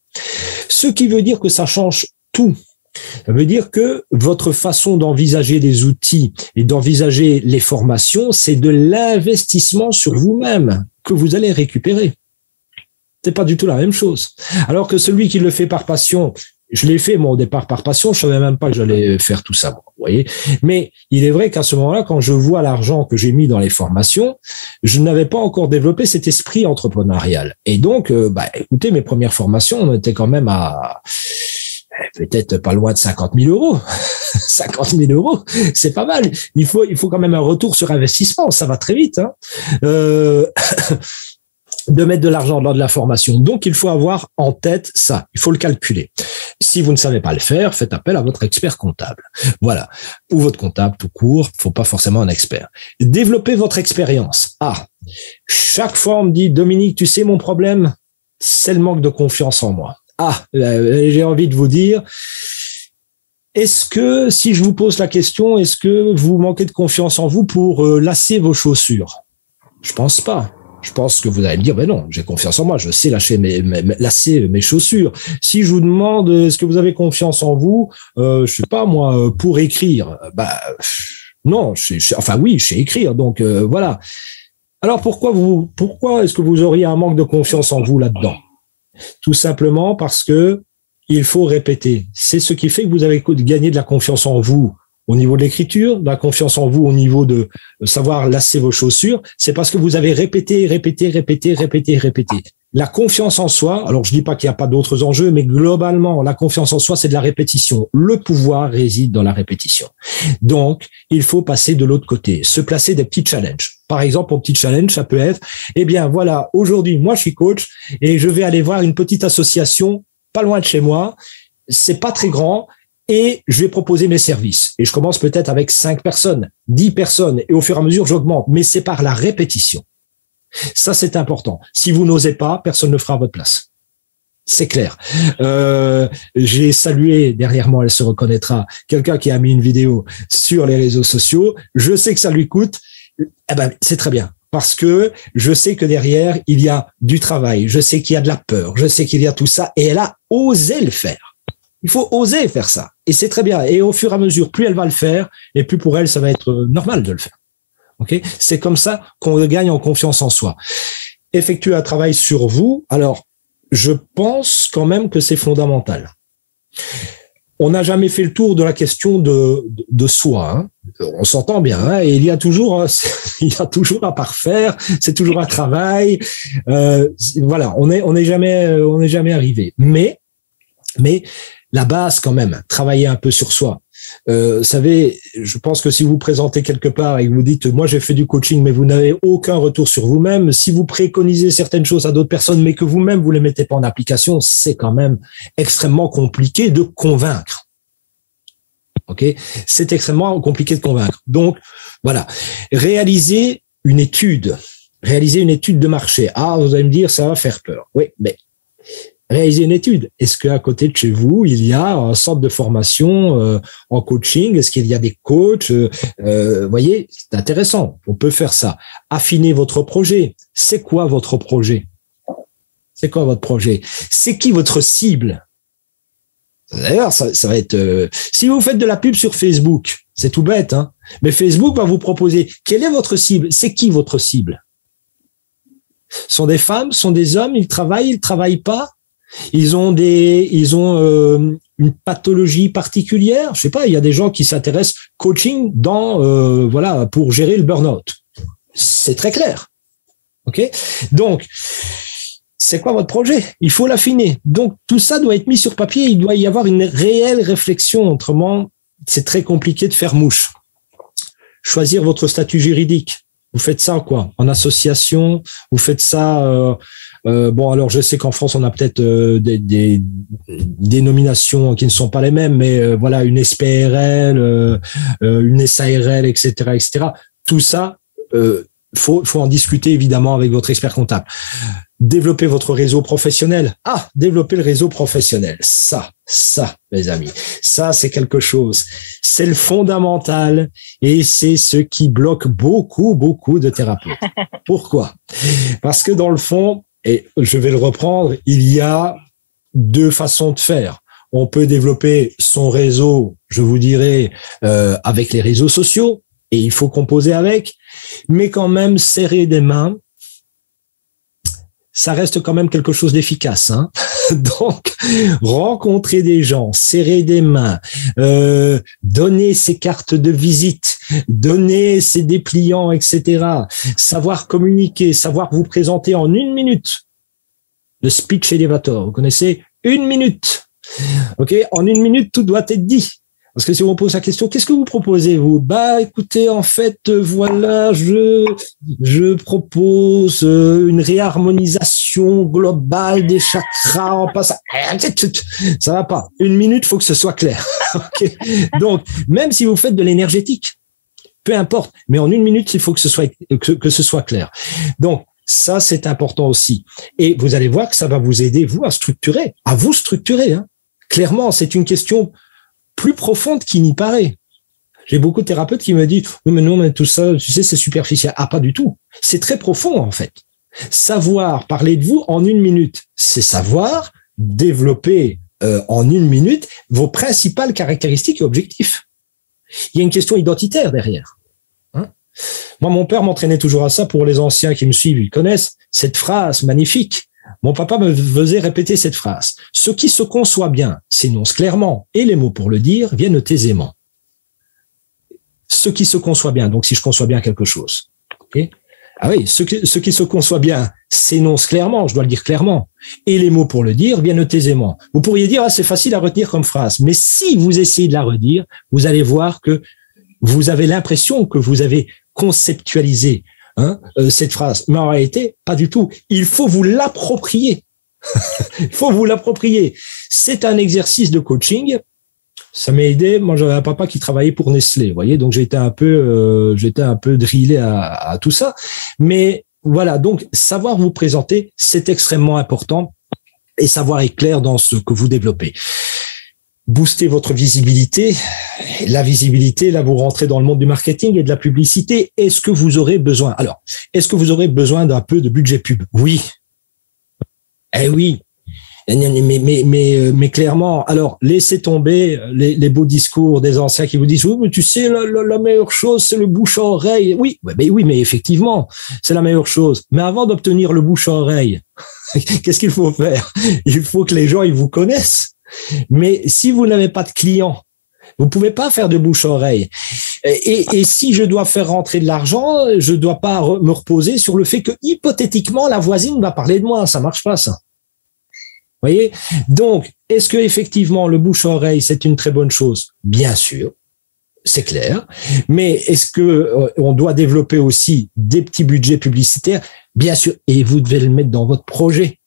Ce qui veut dire que ça change tout. Ça veut dire que votre façon d'envisager les outils et d'envisager les formations, c'est de l'investissement sur vous-même que vous allez récupérer. C'est pas du tout la même chose. Alors que celui qui le fait par passion, je l'ai fait, moi, au départ, par passion. Je savais même pas que j'allais faire tout ça, vous voyez. Mais il est vrai qu'à ce moment-là, quand je vois l'argent que j'ai mis dans les formations, je n'avais pas encore développé cet esprit entrepreneurial. Et donc, écoutez, mes premières formations, on était quand même à peut-être pas loin de 50 000 euros. 50 000 euros, c'est pas mal. Il faut quand même un retour sur investissement. Ça va très vite, de mettre de l'argent dans de la formation. Donc, il faut avoir en tête ça. Il faut le calculer. Si vous ne savez pas le faire, faites appel à votre expert comptable. Voilà. Ou votre comptable tout court. Il ne faut pas forcément un expert. Développez votre expérience. Chaque fois, on me dit, Dominique, tu sais, mon problème, c'est le manque de confiance en moi. J'ai envie de vous dire, est-ce que, si je vous pose la question, est-ce que vous manquez de confiance en vous pour lasser vos chaussures? Je pense pas. Je pense que vous allez me dire, non, j'ai confiance en moi, je sais lasser mes chaussures. Si je vous demande, est-ce que vous avez confiance en vous, je sais pas moi, pour écrire, non, oui, je sais écrire, donc voilà. Alors pourquoi est-ce que vous auriez un manque de confiance en vous là-dedans? Tout simplement parce que il faut répéter. C'est ce qui fait que vous avez gagné de la confiance en vous au niveau de l'écriture, de la confiance en vous au niveau de savoir lasser vos chaussures, c'est parce que vous avez répété. La confiance en soi, alors je dis pas qu'il n'y a pas d'autres enjeux, mais globalement, la confiance en soi, c'est de la répétition. Le pouvoir réside dans la répétition. Donc, il faut passer de l'autre côté, se placer des petits challenges. Par exemple, mon petit challenge, ça peut être, eh bien voilà, aujourd'hui, moi je suis coach et je vais aller voir une petite association pas loin de chez moi. C'est pas très grand. Et je vais proposer mes services. Et je commence peut-être avec 5 personnes, 10 personnes, et au fur et à mesure, j'augmente. Mais c'est par la répétition. Ça, c'est important. Si vous n'osez pas, personne ne fera à votre place. C'est clair. J'ai salué, derrière moi, elle se reconnaîtra, quelqu'un qui a mis une vidéo sur les réseaux sociaux. Je sais que ça lui coûte. Eh ben, c'est très bien. Parce que je sais que derrière, il y a du travail. Je sais qu'il y a de la peur. Je sais qu'il y a tout ça. Et elle a osé le faire. Il faut oser faire ça. Et c'est très bien. Et au fur et à mesure, plus elle va le faire, et plus pour elle, ça va être normal de le faire. Okay ? C'est comme ça qu'on gagne en confiance en soi. Effectuer un travail sur vous. Alors, je pense quand même que c'est fondamental. On n'a jamais fait le tour de la question de soi. Hein. On s'entend bien. Hein, et il y a toujours à parfaire. C'est toujours un travail. Voilà, on n'est jamais arrivé. Mais la base quand même, travailler un peu sur soi. Vous savez, je pense que si vous présentez quelque part et que vous dites, moi j'ai fait du coaching, mais vous n'avez aucun retour sur vous-même, si vous préconisez certaines choses à d'autres personnes, mais que vous-même vous les mettez pas en application, c'est quand même extrêmement compliqué de convaincre. Ok, c'est extrêmement compliqué de convaincre. Donc voilà, réaliser une étude de marché. Ah, vous allez me dire, ça va faire peur. Oui, mais réaliser une étude. Est-ce qu'à côté de chez vous, il y a un centre de formation en coaching? Est-ce qu'il y a des coachs? Voyez, c'est intéressant. On peut faire ça. Affiner votre projet. C'est quoi votre projet? C'est quoi votre projet? C'est qui votre cible? D'ailleurs, ça va être... si vous faites de la pub sur Facebook, c'est tout bête, hein, mais Facebook va vous proposer quelle est votre cible? C'est qui votre cible? Sont des femmes? Sont des hommes? Ils travaillent pas? Ils ont une pathologie particulière. Je sais pas. Il y a des gens qui s'intéressent coaching pour gérer le burn-out. C'est très clair. Ok. Donc, c'est quoi votre projet? Il faut l'affiner. Donc, tout ça doit être mis sur papier. Il doit y avoir une réelle réflexion. Autrement, c'est très compliqué de faire mouche. Choisir votre statut juridique. Vous faites ça quoi? En association? Vous faites ça alors je sais qu'en France, on a peut-être des dénominations qui ne sont pas les mêmes, mais voilà, une SPRL, une SARL, etc. Tout ça, faut en discuter évidemment avec votre expert comptable. Développer votre réseau professionnel. Développer le réseau professionnel. Ça, mes amis, ça, c'est quelque chose. C'est le fondamental et c'est ce qui bloque beaucoup de thérapeutes. Pourquoi? Parce que dans le fond, et je vais le reprendre, il y a 2 façons de faire. On peut développer son réseau, je vous dirais, avec les réseaux sociaux, et il faut composer avec, mais quand même serrer des mains, ça reste quand même quelque chose d'efficace. Hein. Donc, rencontrer des gens, serrer des mains, donner ses cartes de visite, donner ses dépliants, etc. Savoir communiquer, savoir vous présenter en 1 minute. Le speech elevator, vous connaissez? 1 minute. Ok, en 1 minute, tout doit être dit. Parce que si on pose la question, qu'est-ce que vous proposez, vous? Écoutez, en fait, voilà, je propose une réharmonisation globale des chakras en passant. Ça va pas. 1 minute, faut que ce soit clair. Okay. Donc, même si vous faites de l'énergétique, peu importe, mais en 1 minute, il faut que ce soit clair. Donc, ça, c'est important aussi. Et vous allez voir que ça va vous aider, vous, à vous structurer. Hein. Clairement, c'est une question plus profonde qu'il n'y paraît. J'ai beaucoup de thérapeutes qui me disent « Oui, mais non, mais tout ça, tu sais, c'est superficiel. » Ah, pas du tout. C'est très profond, en fait. Savoir parler de vous en 1 minute, c'est savoir développer en 1 minute vos principales caractéristiques et objectifs. Il y a une question identitaire derrière. Hein? Moi, mon père m'entraînait toujours à ça. Pour les anciens qui me suivent, ils connaissent cette phrase magnifique. Mon papa me faisait répéter cette phrase. « Ce qui se conçoit bien s'énonce clairement, et les mots pour le dire viennent aisément. » ce qui se conçoit bien. Donc, si je conçois bien quelque chose. Okay. Ah oui, ce qui se conçoit bien s'énonce clairement, je dois le dire clairement. Et les mots pour le dire viennent aisément. Vous pourriez dire, c'est facile à retenir comme phrase. Mais si vous essayez de la redire, vous allez voir que vous avez l'impression que vous avez conceptualisé cette phrase. Mais en réalité, pas du tout. Il faut vous l'approprier. Il faut vous l'approprier. C'est un exercice de coaching. Ça m'a aidé. Moi, j'avais un papa qui travaillais pour Nestlé, vous voyez, donc j'étais un peu drillé à tout ça. Mais voilà, donc savoir vous présenter, c'est extrêmement important et savoir être clair dans ce que vous développez. Booster votre visibilité. La visibilité, là, vous rentrez dans le monde du marketing et de la publicité. Est-ce que vous aurez besoin? Alors, est-ce que vous aurez besoin d'un peu de budget pub? Oui. Eh oui. Mais clairement, alors laissez tomber les beaux discours des anciens qui vous disent oui, mais tu sais la meilleure chose c'est le bouche à oreille. Oui, mais effectivement c'est la meilleure chose. Mais avant d'obtenir le bouche à oreille, qu'est-ce qu'il faut faire? Il faut que les gens ils vous connaissent. Mais si vous n'avez pas de clients, vous pouvez pas faire de bouche à oreille. Et si je dois faire rentrer de l'argent, je dois pas me reposer sur le fait que hypothétiquement la voisine va parler de moi. Ça marche pas ça. Voyez, donc, est-ce que effectivement le bouche à oreille c'est une très bonne chose? Bien sûr, c'est clair. Mais est-ce que on doit développer aussi des petits budgets publicitaires? Bien sûr, et vous devez le mettre dans votre projet.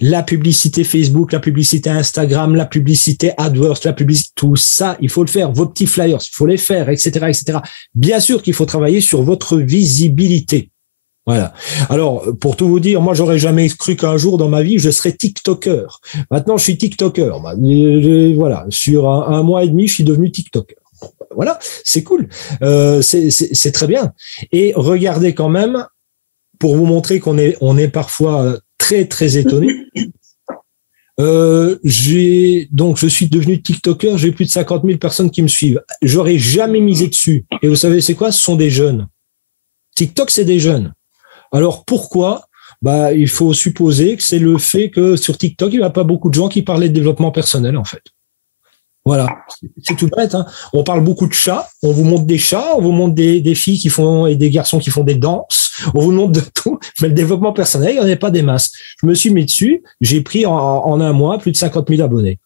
La publicité Facebook, la publicité Instagram, la publicité AdWords, la publicité, tout ça, il faut le faire. Vos petits flyers, il faut les faire, etc., etc. Bien sûr qu'il faut travailler sur votre visibilité. Voilà. Alors, pour tout vous dire, moi, j'aurais jamais cru qu'un jour dans ma vie, je serais TikToker. Maintenant, je suis TikToker. Voilà. Sur un mois et demi, je suis devenu TikToker. Voilà. C'est cool. C'est très bien. Et regardez quand même, pour vous montrer on est parfois très, très étonné. Je suis devenu TikToker. J'ai plus de 50 000 personnes qui me suivent. J'aurais jamais misé dessus. Et vous savez, c'est quoi? Ce sont des jeunes. TikTok, c'est des jeunes. Alors, pourquoi? Il faut supposer que c'est le fait que sur TikTok, il n'y a pas beaucoup de gens qui parlaient de développement personnel, en fait. Voilà. C'est tout bête, hein. On parle beaucoup de chats. On vous montre des chats, on vous montre des filles qui font, et des garçons qui font des danses. On vous montre de tout. Mais le développement personnel, il n'y en avait pas des masses. Je me suis mis dessus. J'ai pris en un mois plus de 50 000 abonnés.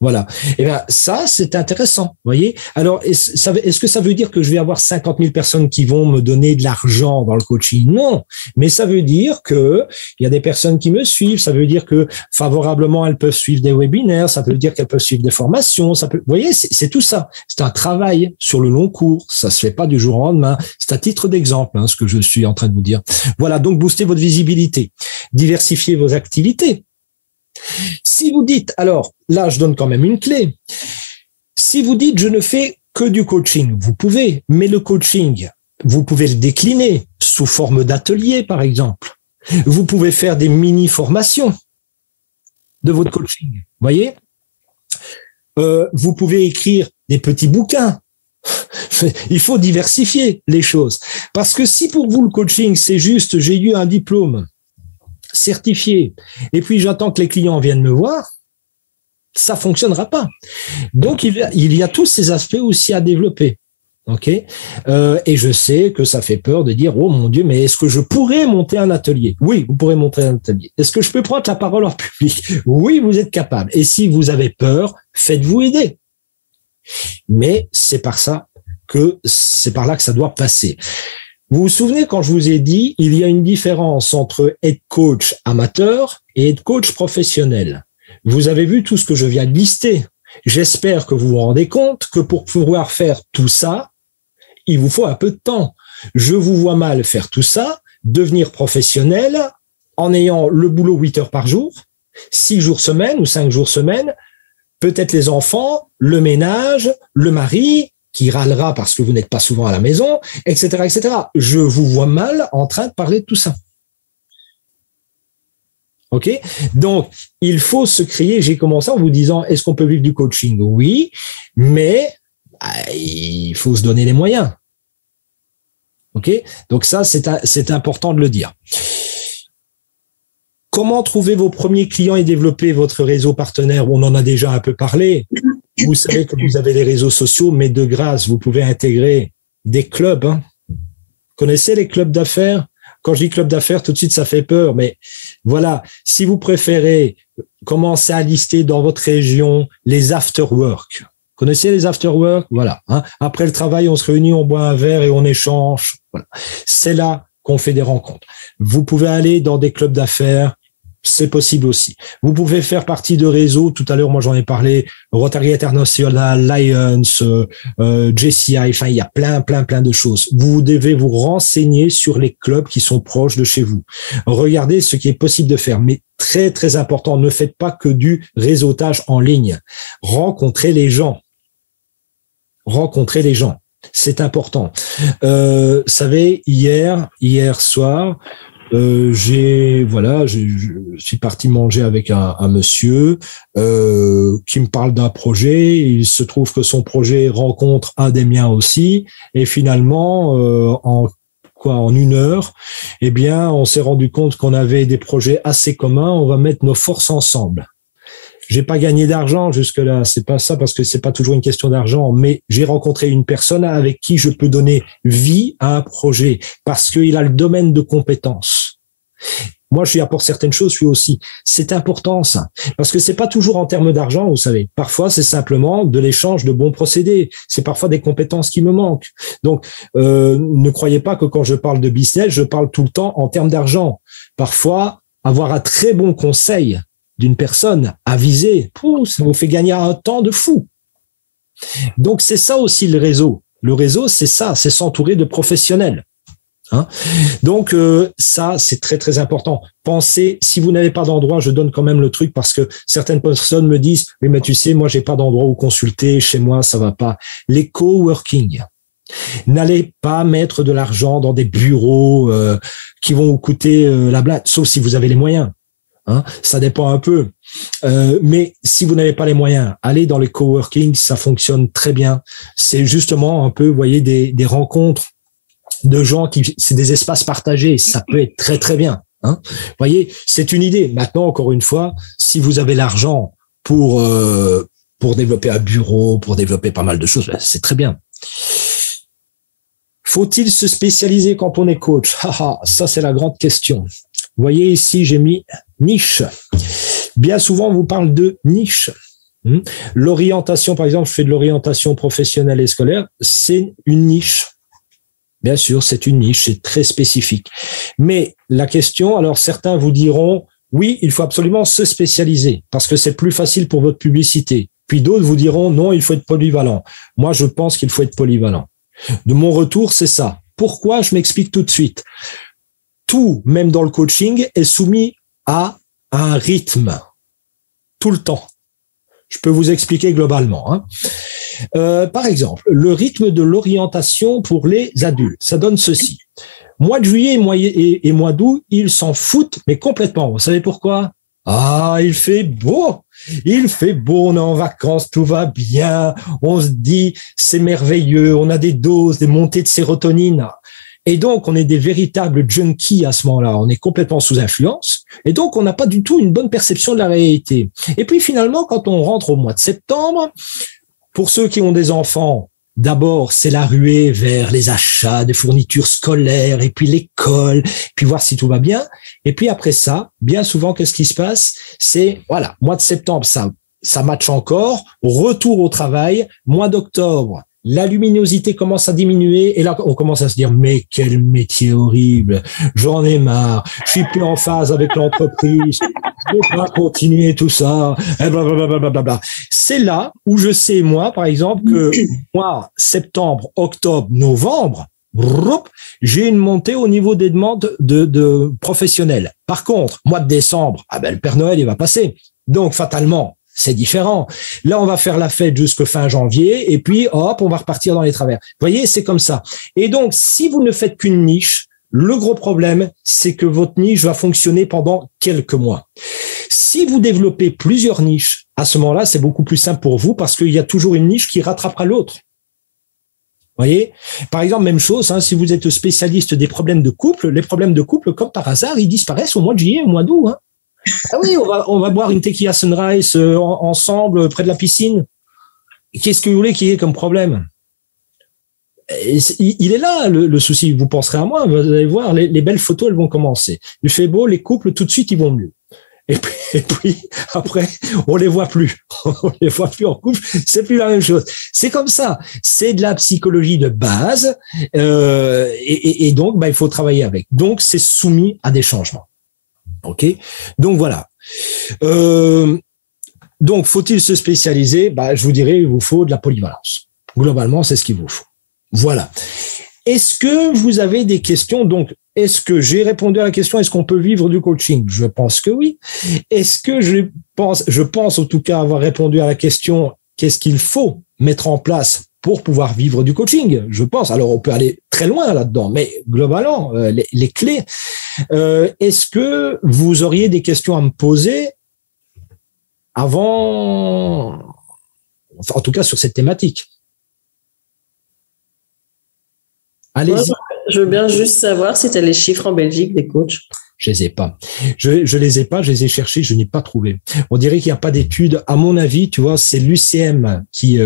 Voilà. Et bien, ça, c'est intéressant. Vous voyez? Alors, est-ce que ça veut dire que je vais avoir 50 000 personnes qui vont me donner de l'argent dans le coaching? Non. Mais ça veut dire que il y a des personnes qui me suivent. Ça veut dire que favorablement, elles peuvent suivre des webinaires. Ça veut dire qu'elles peuvent suivre des formations. Vous voyez, c'est tout ça. C'est un travail sur le long cours. Ça se fait pas du jour au lendemain. C'est à titre d'exemple, ce que je suis en train de vous dire. Voilà. Donc, booster votre visibilité. Diversifier vos activités. Si vous dites, alors là, je donne quand même une clé. Si vous dites, je ne fais que du coaching, vous pouvez, mais le coaching, vous pouvez le décliner sous forme d'atelier, par exemple. Vous pouvez faire des mini-formations de votre coaching, vous voyez. Vous pouvez écrire des petits bouquins. Il faut diversifier les choses. Parce que si pour vous, le coaching, c'est juste, j'ai eu un diplôme certifié, et puis j'attends que les clients viennent me voir, ça fonctionnera pas. Donc, il y a tous ces aspects aussi à développer. Ok, et je sais que ça fait peur de dire, oh mon Dieu, mais est-ce que je pourrais monter un atelier? Oui, vous pourrez monter un atelier. Est-ce que je peux prendre la parole en public? Oui, vous êtes capable. Et si vous avez peur, faites-vous aider. Mais c'est par là que ça doit passer. Vous vous souvenez quand je vous ai dit, il y a une différence entre être coach amateur et être coach professionnel. Vous avez vu tout ce que je viens de lister. J'espère que vous vous rendez compte que pour pouvoir faire tout ça, il vous faut un peu de temps. Je vous vois mal faire tout ça, devenir professionnel en ayant le boulot 8 heures par jour, 6 jours semaine ou 5 jours semaine, peut-être les enfants, le ménage, le mari qui râlera parce que vous n'êtes pas souvent à la maison, etc., etc. Je vous vois mal en train de parler de tout ça. OK? Donc, il faut se créer, j'ai commencé en vous disant, est-ce qu'on peut vivre du coaching? Oui, mais il faut se donner les moyens. OK? Donc ça, c'est important de le dire. Comment trouver vos premiers clients et développer votre réseau partenaire? On en a déjà un peu parlé. vous savez que vous avez les réseaux sociaux, mais de grâce, vous pouvez intégrer des clubs. Hein. Connaissez les clubs d'affaires? Quand je dis club d'affaires, tout de suite, ça fait peur. Mais voilà, si vous préférez commencer à lister dans votre région les after-work. Connaissez les after-work? Voilà. Hein. Après le travail, on se réunit, on boit un verre et on échange. Voilà. C'est là qu'on fait des rencontres. Vous pouvez aller dans des clubs d'affaires. C'est possible aussi. Vous pouvez faire partie de réseaux. Tout à l'heure, moi, j'en ai parlé. Rotary International, Lions, JCI. Enfin, il y a plein de choses. Vous devez vous renseigner sur les clubs qui sont proches de chez vous. Regardez ce qui est possible de faire. Mais très, très important, ne faites pas que du réseautage en ligne. Rencontrez les gens. Rencontrez les gens. C'est important. Savez, hier soir, je suis parti manger avec un monsieur qui me parle d'un projet. Il se trouve que son projet rencontre un des miens aussi, et finalement, en 1 heure, eh bien, on s'est rendu compte qu'on avait des projets assez communs. On va mettre nos forces ensemble. J'ai pas gagné d'argent jusque-là, c'est pas ça, parce que c'est pas toujours une question d'argent, mais j'ai rencontré une personne avec qui je peux donner vie à un projet parce qu'il a le domaine de compétences. Moi, je suis là pour certaines choses, lui aussi. C'est important, ça. Parce que c'est pas toujours en termes d'argent, vous savez. Parfois, c'est simplement de l'échange de bons procédés. C'est parfois des compétences qui me manquent. Donc, ne croyez pas que quand je parle de business, je parle tout le temps en termes d'argent. Parfois, avoir un très bon conseil d'une personne avisée, ça vous fait gagner un temps de fou. Donc, c'est ça aussi le réseau. Le réseau, c'est ça, c'est s'entourer de professionnels. Hein? Donc, ça, c'est très, très important. Pensez, si vous n'avez pas d'endroit, je donne quand même le truc parce que certaines personnes me disent, oui, mais tu sais, moi, j'ai pas d'endroit où consulter, chez moi, ça va pas. Les coworking. N'allez pas mettre de l'argent dans des bureaux qui vont vous coûter la blague, sauf si vous avez les moyens. Hein, ça dépend un peu. Mais si vous n'avez pas les moyens, allez dans les coworking, ça fonctionne très bien. C'est justement un peu, vous voyez, des rencontres de gens c'est des espaces partagés. Ça peut être très, très bien. Hein. Vous voyez, c'est une idée. Maintenant, encore une fois, si vous avez l'argent pour développer un bureau, pour développer pas mal de choses, c'est très bien. Faut-il se spécialiser quand on est coach? Ça, c'est la grande question. Vous voyez ici, j'ai mis niche. Bien souvent, on vous parle de niche. L'orientation, par exemple, je fais de l'orientation professionnelle et scolaire, c'est une niche. Bien sûr, c'est une niche, c'est très spécifique. Mais la question, alors certains vous diront, oui, il faut absolument se spécialiser parce que c'est plus facile pour votre publicité. Puis d'autres vous diront, non, il faut être polyvalent. Moi, je pense qu'il faut être polyvalent. De mon retour, c'est ça. Pourquoi? Je m'explique tout de suite. Tout, même dans le coaching, est soumis à un rythme. Tout le temps. Je peux vous expliquer globalement. Hein. Par exemple, le rythme de l'orientation pour les adultes, ça donne ceci. Mois de juillet et mois d'août, ils s'en foutent, mais complètement. Vous savez pourquoi? Il fait beau. Il fait beau, on est en vacances, tout va bien. On se dit, c'est merveilleux. On a des doses, des montées de sérotonine. Et donc, on est des véritables junkies à ce moment-là. On est complètement sous influence. Et donc, on n'a pas du tout une bonne perception de la réalité. Et puis, finalement, quand on rentre au mois de septembre, pour ceux qui ont des enfants, d'abord, c'est la ruée vers les achats des fournitures scolaires et puis l'école, puis voir si tout va bien. Et puis après ça, bien souvent, qu'est-ce qui se passe? C'est, voilà, mois de septembre, ça matche encore. Retour au travail. Mois d'octobre, la luminosité commence à diminuer et là, on commence à se dire, mais quel métier horrible, j'en ai marre, je suis plus en phase avec l'entreprise, je ne peux pas continuer tout ça, et blablabla. C'est là où je sais, moi, par exemple, que mois, septembre, octobre, novembre, j'ai une montée au niveau des demandes de professionnels. Par contre, mois de décembre, le Père Noël, il va passer. Donc, fatalement, c'est différent. Là, on va faire la fête jusqu'à fin janvier et puis, hop, on va repartir dans les travers. Vous voyez, c'est comme ça. Et donc, si vous ne faites qu'une niche, le gros problème, c'est que votre niche va fonctionner pendant quelques mois. Si vous développez plusieurs niches, à ce moment-là, c'est beaucoup plus simple pour vous parce qu'il y a toujours une niche qui rattrapera l'autre. Vous voyez? Par exemple, même chose, si vous êtes spécialiste des problèmes de couple, les problèmes de couple, comme par hasard, ils disparaissent au mois de juillet, au mois d'août. Ah oui, on va boire une tequila sunrise ensemble près de la piscine. Qu'est-ce que vous voulez qu'il y ait comme problème? Il est là le souci. Vous penserez à moi, vous allez voir, les belles photos, elles vont commencer. Il fait beau, les couples, tout de suite, ils vont mieux. Et puis après, on les voit plus. On les voit plus en couple. C'est plus la même chose. C'est comme ça. C'est de la psychologie de base. Et donc, il faut travailler avec. Donc, c'est soumis à des changements. OK? Donc, voilà. Donc, faut-il se spécialiser? Je vous dirais, il vous faut de la polyvalence. Globalement, c'est ce qu'il vous faut. Voilà. Est-ce que vous avez des questions? Donc, est-ce que j'ai répondu à la question, est-ce qu'on peut vivre du coaching? Je pense que oui. Est-ce que je pense en tout cas avoir répondu à la question, qu'est-ce qu'il faut mettre en place pour pouvoir vivre du coaching? Je pense. Alors, on peut aller très loin là-dedans, mais globalement, les clés. Est-ce que vous auriez des questions à me poser avant, enfin, en tout cas sur cette thématique? Allez-y. Je veux bien juste savoir si tu as les chiffres en Belgique des coachs. Je les ai pas. Je les ai pas, je les ai cherchés, je n'ai pas trouvé. On dirait qu'il n'y a pas d'études. À mon avis, tu vois, c'est l'UCM qui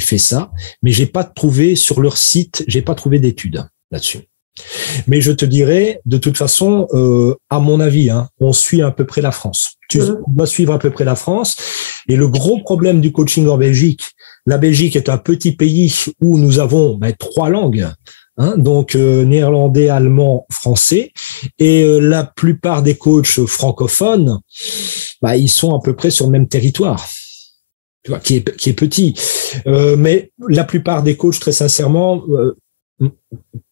fait ça, mais j'ai pas trouvé sur leur site, j'ai pas trouvé d'études là-dessus. Mais je te dirais, de toute façon, à mon avis, on suit à peu près la France. Tu dois suivre à peu près la France. Et le gros problème du coaching en Belgique, la Belgique est un petit pays où nous avons 3 langues. Donc néerlandais, allemand, français, et la plupart des coachs francophones, ils sont à peu près sur le même territoire, tu vois, qui est petit. Mais la plupart des coachs, très sincèrement,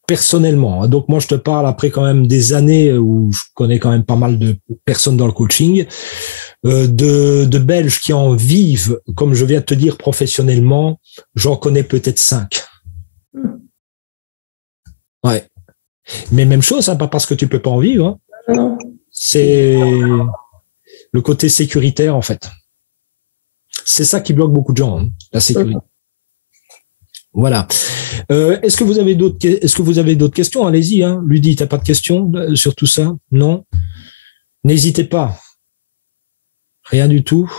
personnellement, donc moi je te parle après quand même des années où je connais quand même pas mal de personnes dans le coaching, de Belges qui en vivent, comme je viens de te dire professionnellement, j'en connais peut-être 5. Ouais. Mais même chose, pas parce que tu peux pas en vivre. Non. C'est le côté sécuritaire, en fait. C'est ça qui bloque beaucoup de gens, la sécurité. Voilà. Est-ce que vous avez d'autres questions? Allez-y, Ludie, t'as pas de questions sur tout ça? Non? N'hésitez pas. Rien du tout.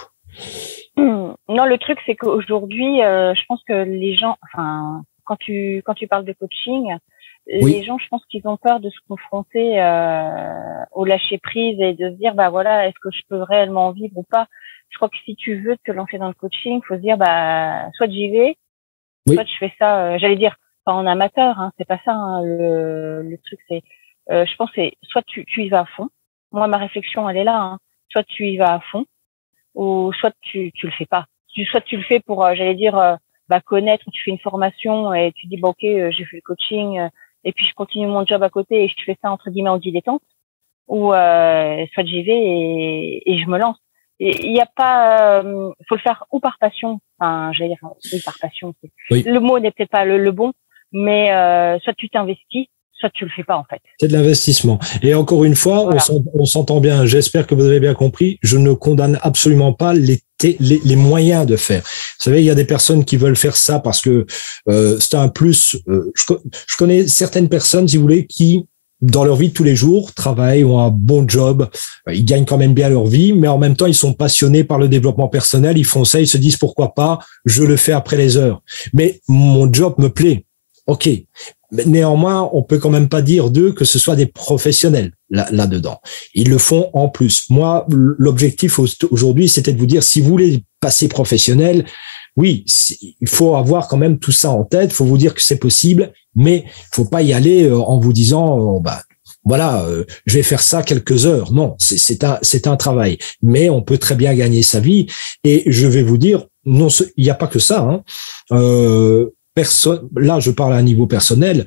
Non, le truc, c'est qu'aujourd'hui, je pense que les gens, enfin, quand tu parles de coaching, oui. Les gens, je pense qu'ils ont peur de se confronter au lâcher prise et de se dire, voilà, est-ce que je peux réellement vivre ou pas? Je crois que si tu veux te lancer dans le coaching, faut se dire, soit j'y vais, soit je fais ça. J'allais dire pas en amateur, c'est pas ça. Le truc, c'est, je pense, c'est soit tu y vas à fond. Moi, ma réflexion, elle est là. Soit tu y vas à fond, ou soit tu le fais pas. Soit tu le fais pour, j'allais dire, connaître. Tu fais une formation et tu dis, ok, j'ai fait le coaching. Et puis je continue mon job à côté et je fais ça entre guillemets en dilettante, ou soit j'y vais et je me lance. Il y a pas, faut le faire ou par passion, enfin j'allais dire oui par passion. Oui. Le mot n'est peut-être pas le bon, mais soit tu t'investis, soit tu le fais pas en fait. C'est de l'investissement. Et encore une fois, voilà. On s'entend bien. J'espère que vous avez bien compris. Je ne condamne absolument pas les moyens de faire. Vous savez, il y a des personnes qui veulent faire ça parce que c'est un plus. Je connais certaines personnes, si vous voulez, qui dans leur vie de tous les jours travaillent, ont un bon job, ils gagnent quand même bien leur vie, mais en même temps ils sont passionnés par le développement personnel. Ils font ça, ils se disent pourquoi pas, je le fais après les heures. Mais mon job me plaît. Ok. Néanmoins, on peut quand même pas dire d'eux que ce soit des professionnels là-dedans. Ils le font en plus. Moi, l'objectif aujourd'hui, c'était de vous dire, si vous voulez passer professionnel, oui, il faut avoir quand même tout ça en tête. Il faut vous dire que c'est possible, mais il faut pas y aller en vous disant, je vais faire ça quelques heures. Non, c'est un travail. Mais on peut très bien gagner sa vie. Et je vais vous dire, non, il n'y a pas que ça. Là, je parle à un niveau personnel.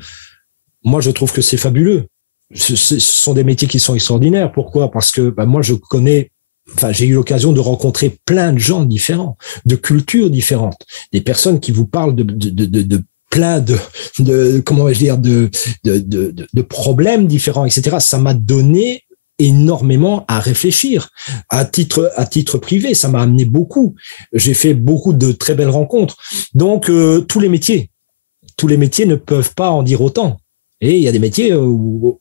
Moi, je trouve que c'est fabuleux. Ce sont des métiers qui sont extraordinaires. Pourquoi? Parce que moi, j'ai eu l'occasion de rencontrer plein de gens différents, de cultures différentes, des personnes qui vous parlent de plein de comment vais-je dire, de problèmes différents, etc. Ça m'a donné énormément à réfléchir. À titre privé, ça m'a amené beaucoup. J'ai fait beaucoup de très belles rencontres. Donc, tous les métiers ne peuvent pas en dire autant. Et il y a des métiers où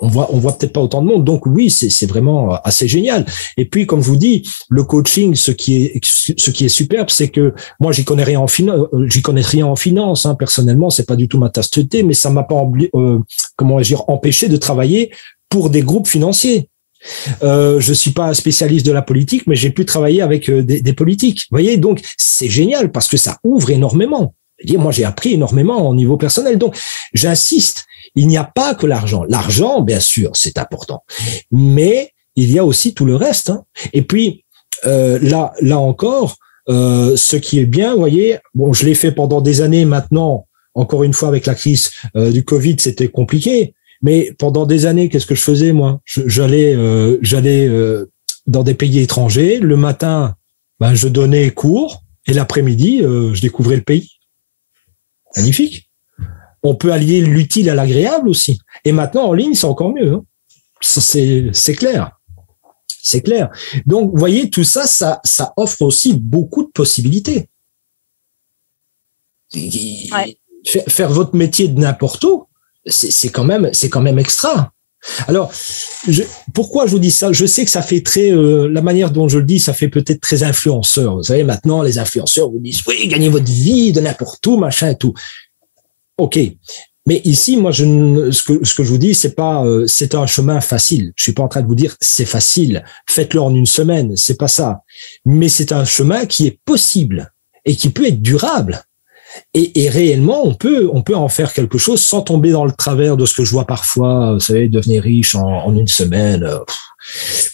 on voit peut-être pas autant de monde. Donc oui, c'est vraiment assez génial. Et puis, comme je vous dis, le coaching, ce qui est superbe, c'est que moi, j'y connais rien en finance, hein, personnellement, c'est pas du tout ma tasse de thé, mais ça m'a pas empêché de travailler pour des groupes financiers. Je suis pas un spécialiste de la politique, mais j'ai pu travailler avec des politiques. Vous voyez, donc c'est génial parce que ça ouvre énormément. Moi, j'ai appris énormément au niveau personnel. Donc, j'insiste, il n'y a pas que l'argent. L'argent, bien sûr, c'est important, mais il y a aussi tout le reste. Hein. Et puis, là encore, ce qui est bien, vous voyez, bon, je l'ai fait pendant des années maintenant. Encore une fois, avec la crise du Covid, c'était compliqué. Mais pendant des années, qu'est-ce que je faisais, moi? J'allais dans des pays étrangers. Le matin, je donnais cours et l'après-midi, je découvrais le pays. Magnifique. On peut allier l'utile à l'agréable aussi. Et maintenant, en ligne, c'est encore mieux. Hein. C'est clair. C'est clair. Donc, vous voyez, tout ça, ça offre aussi beaucoup de possibilités. Ouais. Faire votre métier de n'importe où, c'est quand même extra. Alors, pourquoi je vous dis ça? Je sais que ça fait très, la manière dont je le dis, ça fait peut-être très influenceur. Vous savez, maintenant, les influenceurs vous disent, oui, gagnez votre vie de n'importe où, machin et tout. OK. Mais ici, moi, ce que je vous dis, c'est un chemin facile. Je suis pas en train de vous dire, c'est facile. Faites-le en une semaine. C'est pas ça. Mais c'est un chemin qui est possible et qui peut être durable. Et réellement, on peut en faire quelque chose sans tomber dans le travers de ce que je vois parfois, vous savez, devenir riche en une semaine.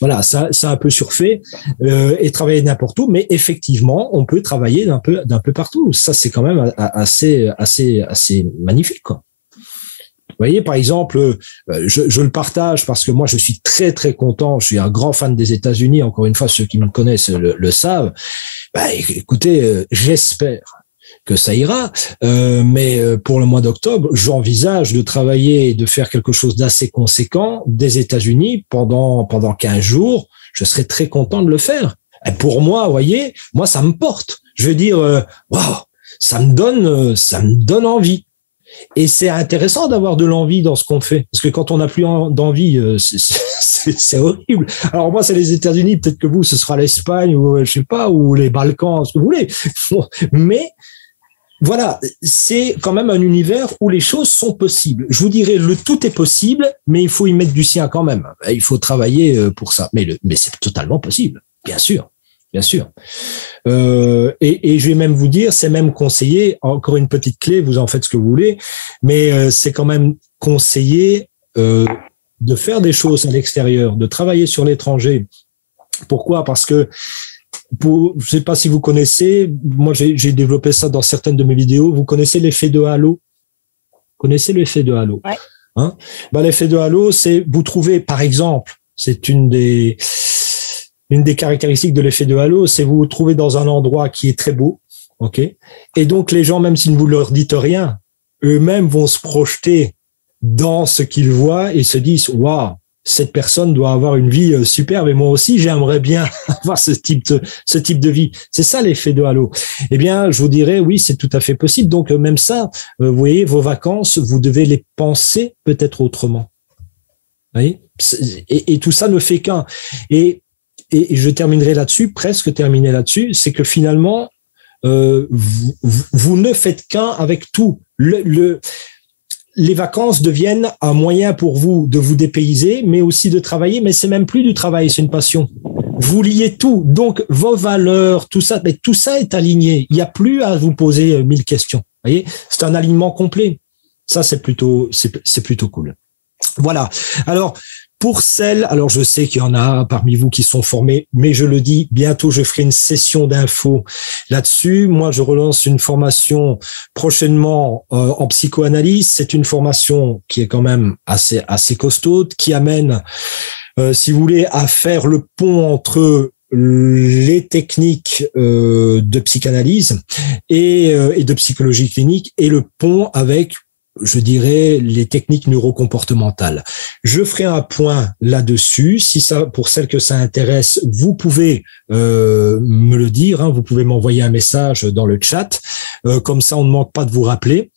Voilà, ça un peu surfait et travailler n'importe où. Mais effectivement, on peut travailler d'un peu partout. Ça, c'est quand même assez magnifique, quoi. Vous voyez, par exemple, je le partage parce que moi, je suis très, très content. Je suis un grand fan des États-Unis. Encore une fois, ceux qui me connaissent le savent. Écoutez, j'espère que ça ira, mais pour le mois d'octobre, j'envisage de travailler et de faire quelque chose d'assez conséquent des États-Unis pendant 15 jours. Je serais très content de le faire. Et pour moi, vous voyez, moi ça me porte. Je veux dire, waouh, ça me donne envie. Et c'est intéressant d'avoir de l'envie dans ce qu'on fait, parce que quand on n'a plus d'envie, c'est horrible. Alors moi, c'est les États-Unis, peut-être que vous, ce sera l'Espagne ou je sais pas, ou les Balkans, ce que vous voulez. Mais voilà, c'est quand même un univers où les choses sont possibles. Je vous dirais, le tout est possible, mais il faut y mettre du sien quand même. Il faut travailler pour ça. Mais c'est totalement possible, bien sûr, bien sûr. Et je vais même vous dire, c'est même conseillé, encore une petite clé, vous en faites ce que vous voulez, mais c'est quand même conseillé de faire des choses à l'extérieur, de travailler sur l'étranger. Pourquoi? Parce que je ne sais pas si vous connaissez, moi j'ai développé ça dans certaines de mes vidéos, vous connaissez l'effet de halo? Vous connaissez l'effet de halo? Ouais. Hein? L'effet de halo, c'est, vous trouvez, par exemple, c'est une des caractéristiques de l'effet de halo, c'est vous vous trouvez dans un endroit qui est très beau, ok? Et donc les gens, même si vous ne leur dites rien, eux-mêmes vont se projeter dans ce qu'ils voient et se disent, waouh, cette personne doit avoir une vie superbe et moi aussi j'aimerais bien avoir ce type de vie. C'est ça l'effet de halo. Eh bien, je vous dirais oui, c'est tout à fait possible. Donc même ça, vous voyez, vos vacances, vous devez les penser peut-être autrement. Vous voyez, et tout ça ne fait qu'un. Et je terminerai là-dessus, presque terminé là-dessus, c'est que finalement, vous ne faites qu'un avec tout. Les vacances deviennent un moyen pour vous de vous dépayser, mais aussi de travailler, mais c'est même plus du travail, c'est une passion. Vous liez tout, donc vos valeurs, tout ça, mais tout ça est aligné. Il n'y a plus à vous poser 1000 questions. Vous voyez, c'est un alignement complet. Ça, c'est plutôt cool. Voilà. Alors, alors je sais qu'il y en a parmi vous qui sont formés, mais je le dis, bientôt je ferai une session d'infos là-dessus. Moi, je relance une formation prochainement en psychoanalyse. C'est une formation qui est quand même assez costaud, qui amène, si vous voulez, à faire le pont entre les techniques de psychanalyse et de psychologie clinique et le pont avec, je dirais, les techniques neurocomportementales. Je ferai un point là-dessus. Si ça, pour celles que ça intéresse, vous pouvez me le dire. Hein, vous pouvez m'envoyer un message dans le chat. Comme ça, on ne manque pas de vous rappeler.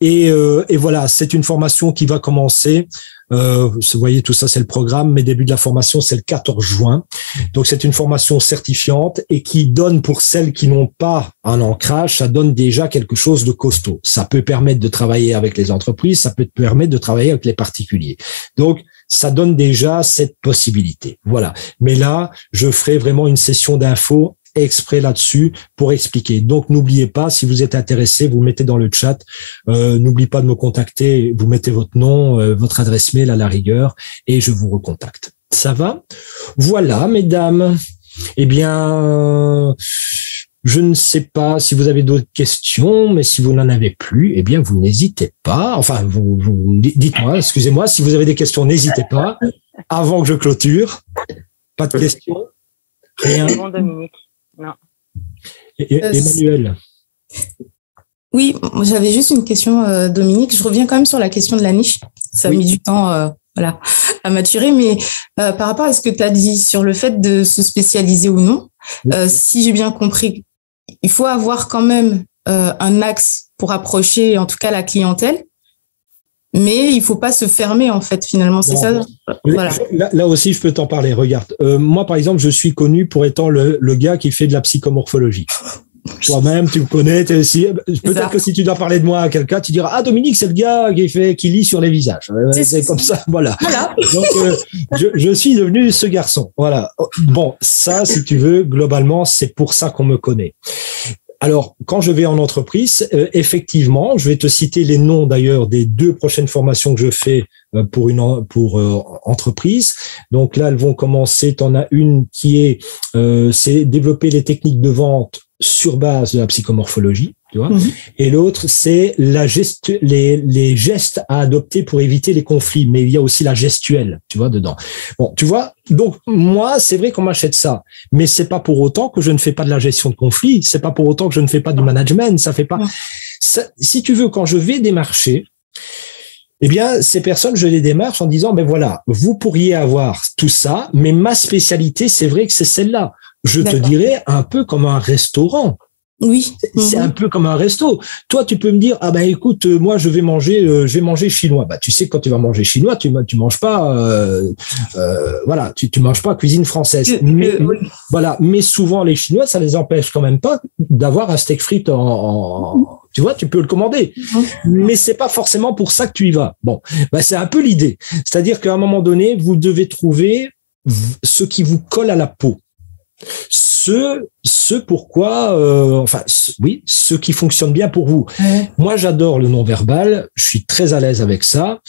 Et voilà, c'est une formation qui va commencer Vous voyez, tout ça, c'est le programme. Mes débuts de la formation, c'est le 14 juin. Donc, c'est une formation certifiante et qui donne pour celles qui n'ont pas un ancrage, ça donne déjà quelque chose de costaud. Ça peut permettre de travailler avec les entreprises, ça peut permettre de travailler avec les particuliers. Donc, ça donne déjà cette possibilité. Voilà. Mais là, je ferai vraiment une session d'infos exprès là-dessus pour expliquer. Donc, n'oubliez pas, si vous êtes intéressé, vous mettez dans le chat. N'oubliez pas de me contacter. Vous mettez votre nom, votre adresse mail à la rigueur et je vous recontacte. Ça va? Voilà, mesdames. Eh bien, je ne sais pas si vous avez d'autres questions, mais si vous n'en avez plus, eh bien, vous n'hésitez pas. Enfin, vous dites-moi, excusez-moi, si vous avez des questions, n'hésitez pas. Avant que je clôture, pas de questions? Rien? C'est bon, Dominique. Non. Emmanuel. Oui, j'avais juste une question, Dominique. Je reviens quand même sur la question de la niche. Ça a mis du temps voilà, à maturer, mais par rapport à ce que tu as dit sur le fait de se spécialiser ou non, si j'ai bien compris, il faut avoir quand même un axe pour approcher en tout cas la clientèle, mais il ne faut pas se fermer en fait finalement, c'est ça? Voilà. Là aussi, je peux t'en parler. Regarde, moi par exemple, je suis connu pour étant le gars qui fait de la psychomorphologie. Toi-même, tu me connais. Peut-être que si tu dois parler de moi à quelqu'un, tu diras ah Dominique, c'est le gars qui lit sur les visages. C'est comme ça, voilà. Donc je suis devenu ce garçon. Voilà. Bon, ça, si tu veux, globalement, c'est pour ça qu'on me connaît. Alors, quand je vais en entreprise, effectivement, je vais te citer les noms d'ailleurs des 2 prochaines formations que je fais pour entreprise. Donc là, elles vont commencer. Tu en as une qui est c'est développer les techniques de vente sur base de la psychomorphologie, tu vois. Et l'autre, c'est les gestes à adopter pour éviter les conflits. Mais il y a aussi la gestuelle, tu vois, dedans. Bon, tu vois. Donc, moi, c'est vrai qu'on m'achète ça. Mais c'est pas pour autant que je ne fais pas de la gestion de conflits. C'est pas pour autant que je ne fais pas du management. Ça fait pas, ça, si tu veux, quand je vais démarcher, eh bien, ces personnes, je les démarche en disant, ben voilà, vous pourriez avoir tout ça, mais ma spécialité, c'est vrai que c'est celle-là. Je te dirais un peu comme un restaurant. Oui. C'est un peu comme un resto. Toi, tu peux me dire, ah ben écoute, moi je vais manger chinois. Bah tu sais, quand tu vas manger chinois, tu manges pas, voilà, tu manges pas cuisine française. Mais voilà, mais souvent les Chinois, ça les empêche quand même pas d'avoir un steak frites tu vois, tu peux le commander, mais c'est pas forcément pour ça que tu y vas. Bon, bah c'est un peu l'idée. C'est-à-dire qu'à un moment donné, vous devez trouver ce qui vous colle à la peau. Ce pourquoi, ce qui fonctionne bien pour vous. Moi, j'adore le non-verbal. Je suis très à l'aise avec ça.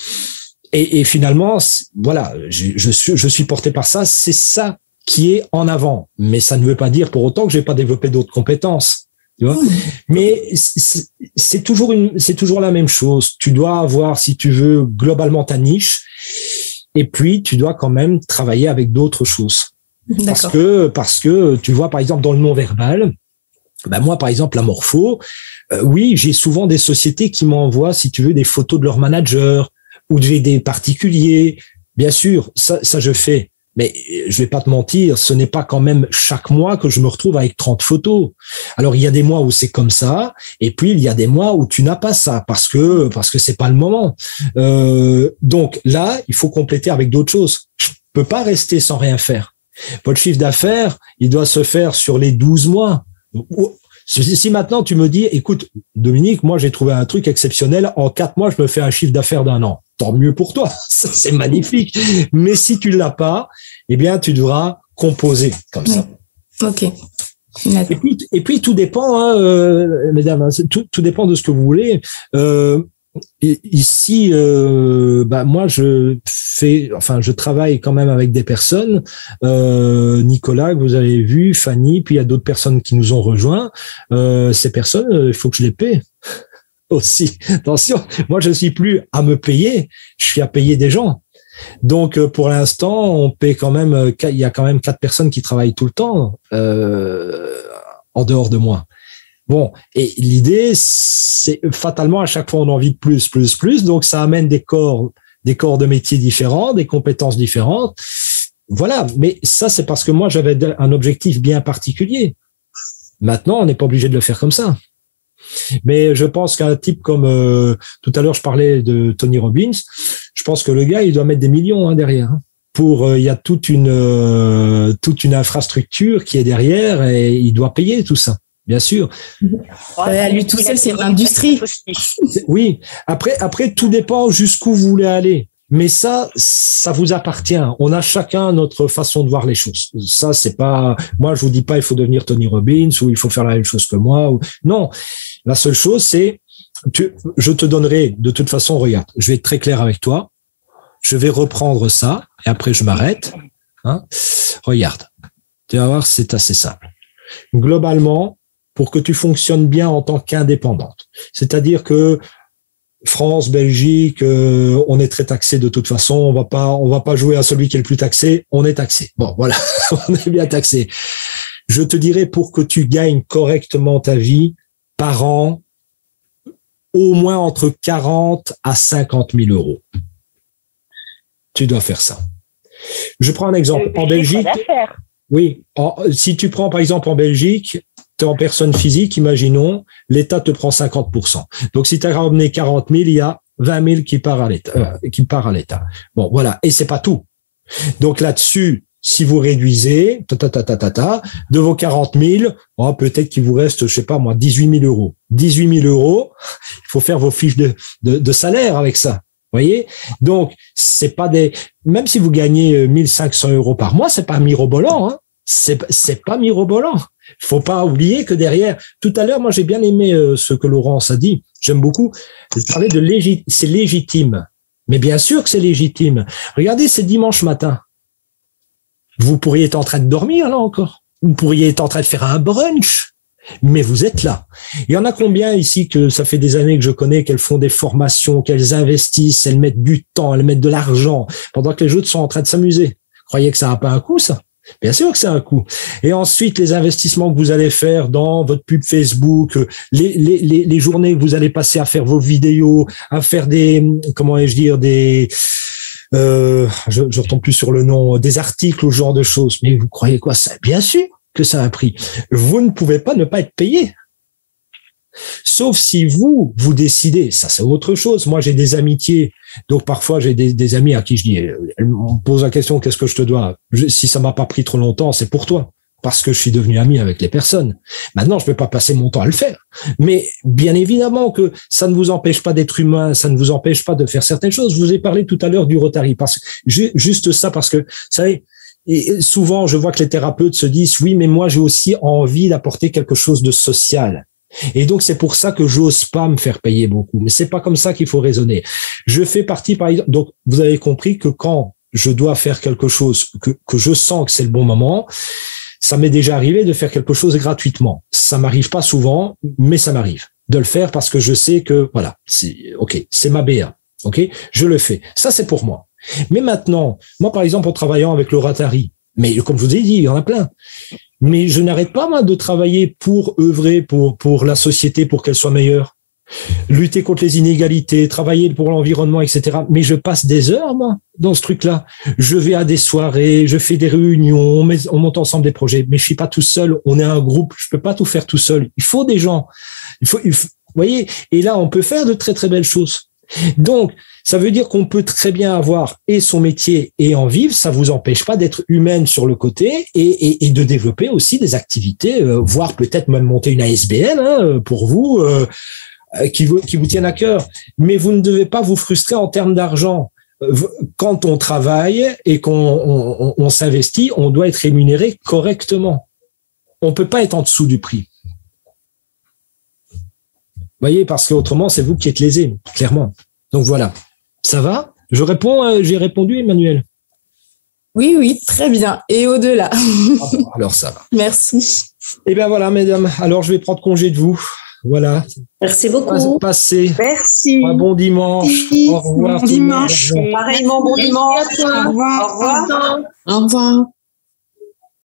Et finalement, voilà, je suis porté par ça. C'est ça qui est en avant. Mais ça ne veut pas dire pour autant que je n'ai pas développé d'autres compétences. Tu vois. Mais c'est toujours la même chose. Tu dois avoir, si tu veux, globalement ta niche. Et puis, tu dois quand même travailler avec d'autres choses. Parce que tu vois, par exemple, dans le non-verbal, ben moi, par exemple, la morpho, oui, j'ai souvent des sociétés qui m'envoient, si tu veux, des photos de leurs managers ou des particuliers. Bien sûr, ça je fais. Mais je vais pas te mentir, ce n'est pas quand même chaque mois que je me retrouve avec 30 photos. Alors, il y a des mois où c'est comme ça, et puis il y a des mois où tu n'as pas ça, parce que c'est pas le moment. Donc là, il faut compléter avec d'autres choses. Je peux pas rester sans rien faire. Votre chiffre d'affaires, il doit se faire sur les 12 mois. Si maintenant tu me dis, écoute, Dominique, moi j'ai trouvé un truc exceptionnel, en 4 mois je me fais un chiffre d'affaires d'1 an. Tant mieux pour toi, c'est magnifique. Mais si tu ne l'as pas, eh bien tu devras composer comme ça. Ok. Et puis tout dépend, mesdames, tout dépend de ce que vous voulez. Ici, moi je travaille quand même avec des personnes, Nicolas que vous avez vu, Fanny, puis il y a d'autres personnes qui nous ont rejoints. Ces personnes, il faut que je les paie aussi. Attention, moi je suis plus à me payer, je suis à payer des gens. Donc pour l'instant, on paie quand même. Il y a quand même 4 personnes qui travaillent tout le temps en dehors de moi. Bon, et l'idée, c'est fatalement à chaque fois on a envie de plus, donc ça amène des corps de métiers différents, des compétences différentes. Voilà, mais ça c'est parce que moi j'avais un objectif bien particulier. Maintenant, on n'est pas obligé de le faire comme ça. Mais je pense qu'un type comme tout à l'heure, je parlais de Tony Robbins, je pense que le gars, il doit mettre des millions derrière. Il y a toute une infrastructure qui est derrière et il doit payer tout ça, bien sûr. À lui tout seul, c'est une industrie. Oui. Après, tout dépend jusqu'où vous voulez aller. Mais ça vous appartient. On a chacun notre façon de voir les choses. Ça, c'est pas, moi, je vous dis pas, il faut devenir Tony Robbins ou il faut faire la même chose que moi. Non. La seule chose, c'est, je te donnerai, de toute façon, regarde, je vais être très clair avec toi. Je vais reprendre ça et après, je m'arrête. Regarde. Tu vas voir, c'est assez simple. Globalement, pour que tu fonctionnes bien en tant qu'indépendante, c'est-à-dire que France, Belgique, on est très taxé de toute façon. On va pas jouer à celui qui est le plus taxé. On est taxé. Bon, voilà, on est bien taxé. Je te dirais, pour que tu gagnes correctement ta vie par an, au moins entre 40 à 50 000 euros. Tu dois faire ça. Je prends un exemple. En Belgique, oui. Si tu prends par exemple en Belgique, tu es en personne physique, imaginons, l'État te prend 50%. Donc, si tu as ramené 40 000, il y a 20 000 qui part à l'État. Bon, voilà. Et c'est pas tout. Donc, là-dessus, si vous réduisez, de vos 40 000, peut-être qu'il vous reste, je sais pas moi, 18 000 euros. 18 000 euros, il faut faire vos fiches de salaire avec ça. Voyez? Donc, c'est pas même si vous gagnez 1 500 euros par mois, c'est pas mirobolant, hein. C'est pas mirobolant. Faut pas oublier que derrière, tout à l'heure, moi, j'ai bien aimé ce que Laurence a dit. J'aime beaucoup. Elle parlait de c'est légitime. Mais bien sûr que c'est légitime. Regardez, c'est dimanche matin. Vous pourriez être en train de dormir, là, encore. Vous pourriez être en train de faire un brunch. Mais vous êtes là. Il y en a combien ici que ça fait des années que je connais, qu'elles font des formations, qu'elles investissent, elles mettent du temps, elles mettent de l'argent, pendant que les autres sont en train de s'amuser. Croyez que ça n'a pas un coût, ça? Bien sûr que c'est un coût. Et ensuite, les investissements que vous allez faire dans votre pub Facebook, les journées que vous allez passer à faire vos vidéos, à faire comment vais-je dire, je retombe plus sur le nom, des articles ou ce genre de choses. Mais vous croyez quoi? Ça, bien sûr que ça a un prix. Vous ne pouvez pas ne pas être payé. Sauf si vous décidez, ça c'est autre chose. Moi, j'ai des amitiés, donc parfois j'ai des amis à qui je dis, elles me posent la question, qu'est-ce que je te dois? Si ça m'a pas pris trop longtemps, c'est pour toi, parce que je suis devenu ami avec les personnes. Maintenant, je ne peux pas passer mon temps à le faire. Mais bien évidemment que ça ne vous empêche pas d'être humain, ça ne vous empêche pas de faire certaines choses. Je vous ai parlé tout à l'heure du Rotary, juste ça, parce que, vous savez, et souvent, je vois que les thérapeutes se disent, oui, mais moi, j'ai aussi envie d'apporter quelque chose de social. Et donc, c'est pour ça que j'ose pas me faire payer beaucoup. Mais c'est pas comme ça qu'il faut raisonner. Je fais partie, par exemple, donc, vous avez compris que quand je dois faire quelque chose, que je sens que c'est le bon moment, ça m'est déjà arrivé de faire quelque chose gratuitement. Ça m'arrive pas souvent, mais ça m'arrive de le faire parce que je sais que, voilà, c'est ma BA. OK? Je le fais. Ça, c'est pour moi. Mais maintenant, moi, par exemple, en travaillant avec le Rotary, mais comme je vous ai dit, il y en a plein. Mais je n'arrête pas, moi, de travailler pour œuvrer pour la société, pour qu'elle soit meilleure. Lutter contre les inégalités, travailler pour l'environnement, etc. Mais je passe des heures, moi, dans ce truc-là. Je vais à des soirées, je fais des réunions, on monte ensemble des projets. Mais je suis pas tout seul, on est un groupe, je peux pas tout faire tout seul. Il faut des gens. Il faut, vous voyez, et là, on peut faire de très, très belles choses. Donc, ça veut dire qu'on peut très bien avoir et son métier et en vivre. Ça vous empêche pas d'être humaine sur le côté et de développer aussi des activités, voire peut-être même monter une ASBL pour vous, qui vous tiennent à cœur. Mais vous ne devez pas vous frustrer en termes d'argent. Quand on travaille et qu'on s'investit, on doit être rémunéré correctement. On peut pas être en dessous du prix. Vous voyez, parce qu'autrement, c'est vous qui êtes lésé, clairement. Donc voilà. Ça va? Je réponds, j'ai répondu, Emmanuel. Oui, très bien. Et au-delà. Alors ça va. Merci. Eh bien voilà, mesdames. Alors je vais prendre congé de vous. Voilà. Merci beaucoup. Passez. Merci. Un bon dimanche. Merci. Au revoir. Bon dimanche. Pareillement, bon dimanche. Au revoir. Au revoir. Au revoir.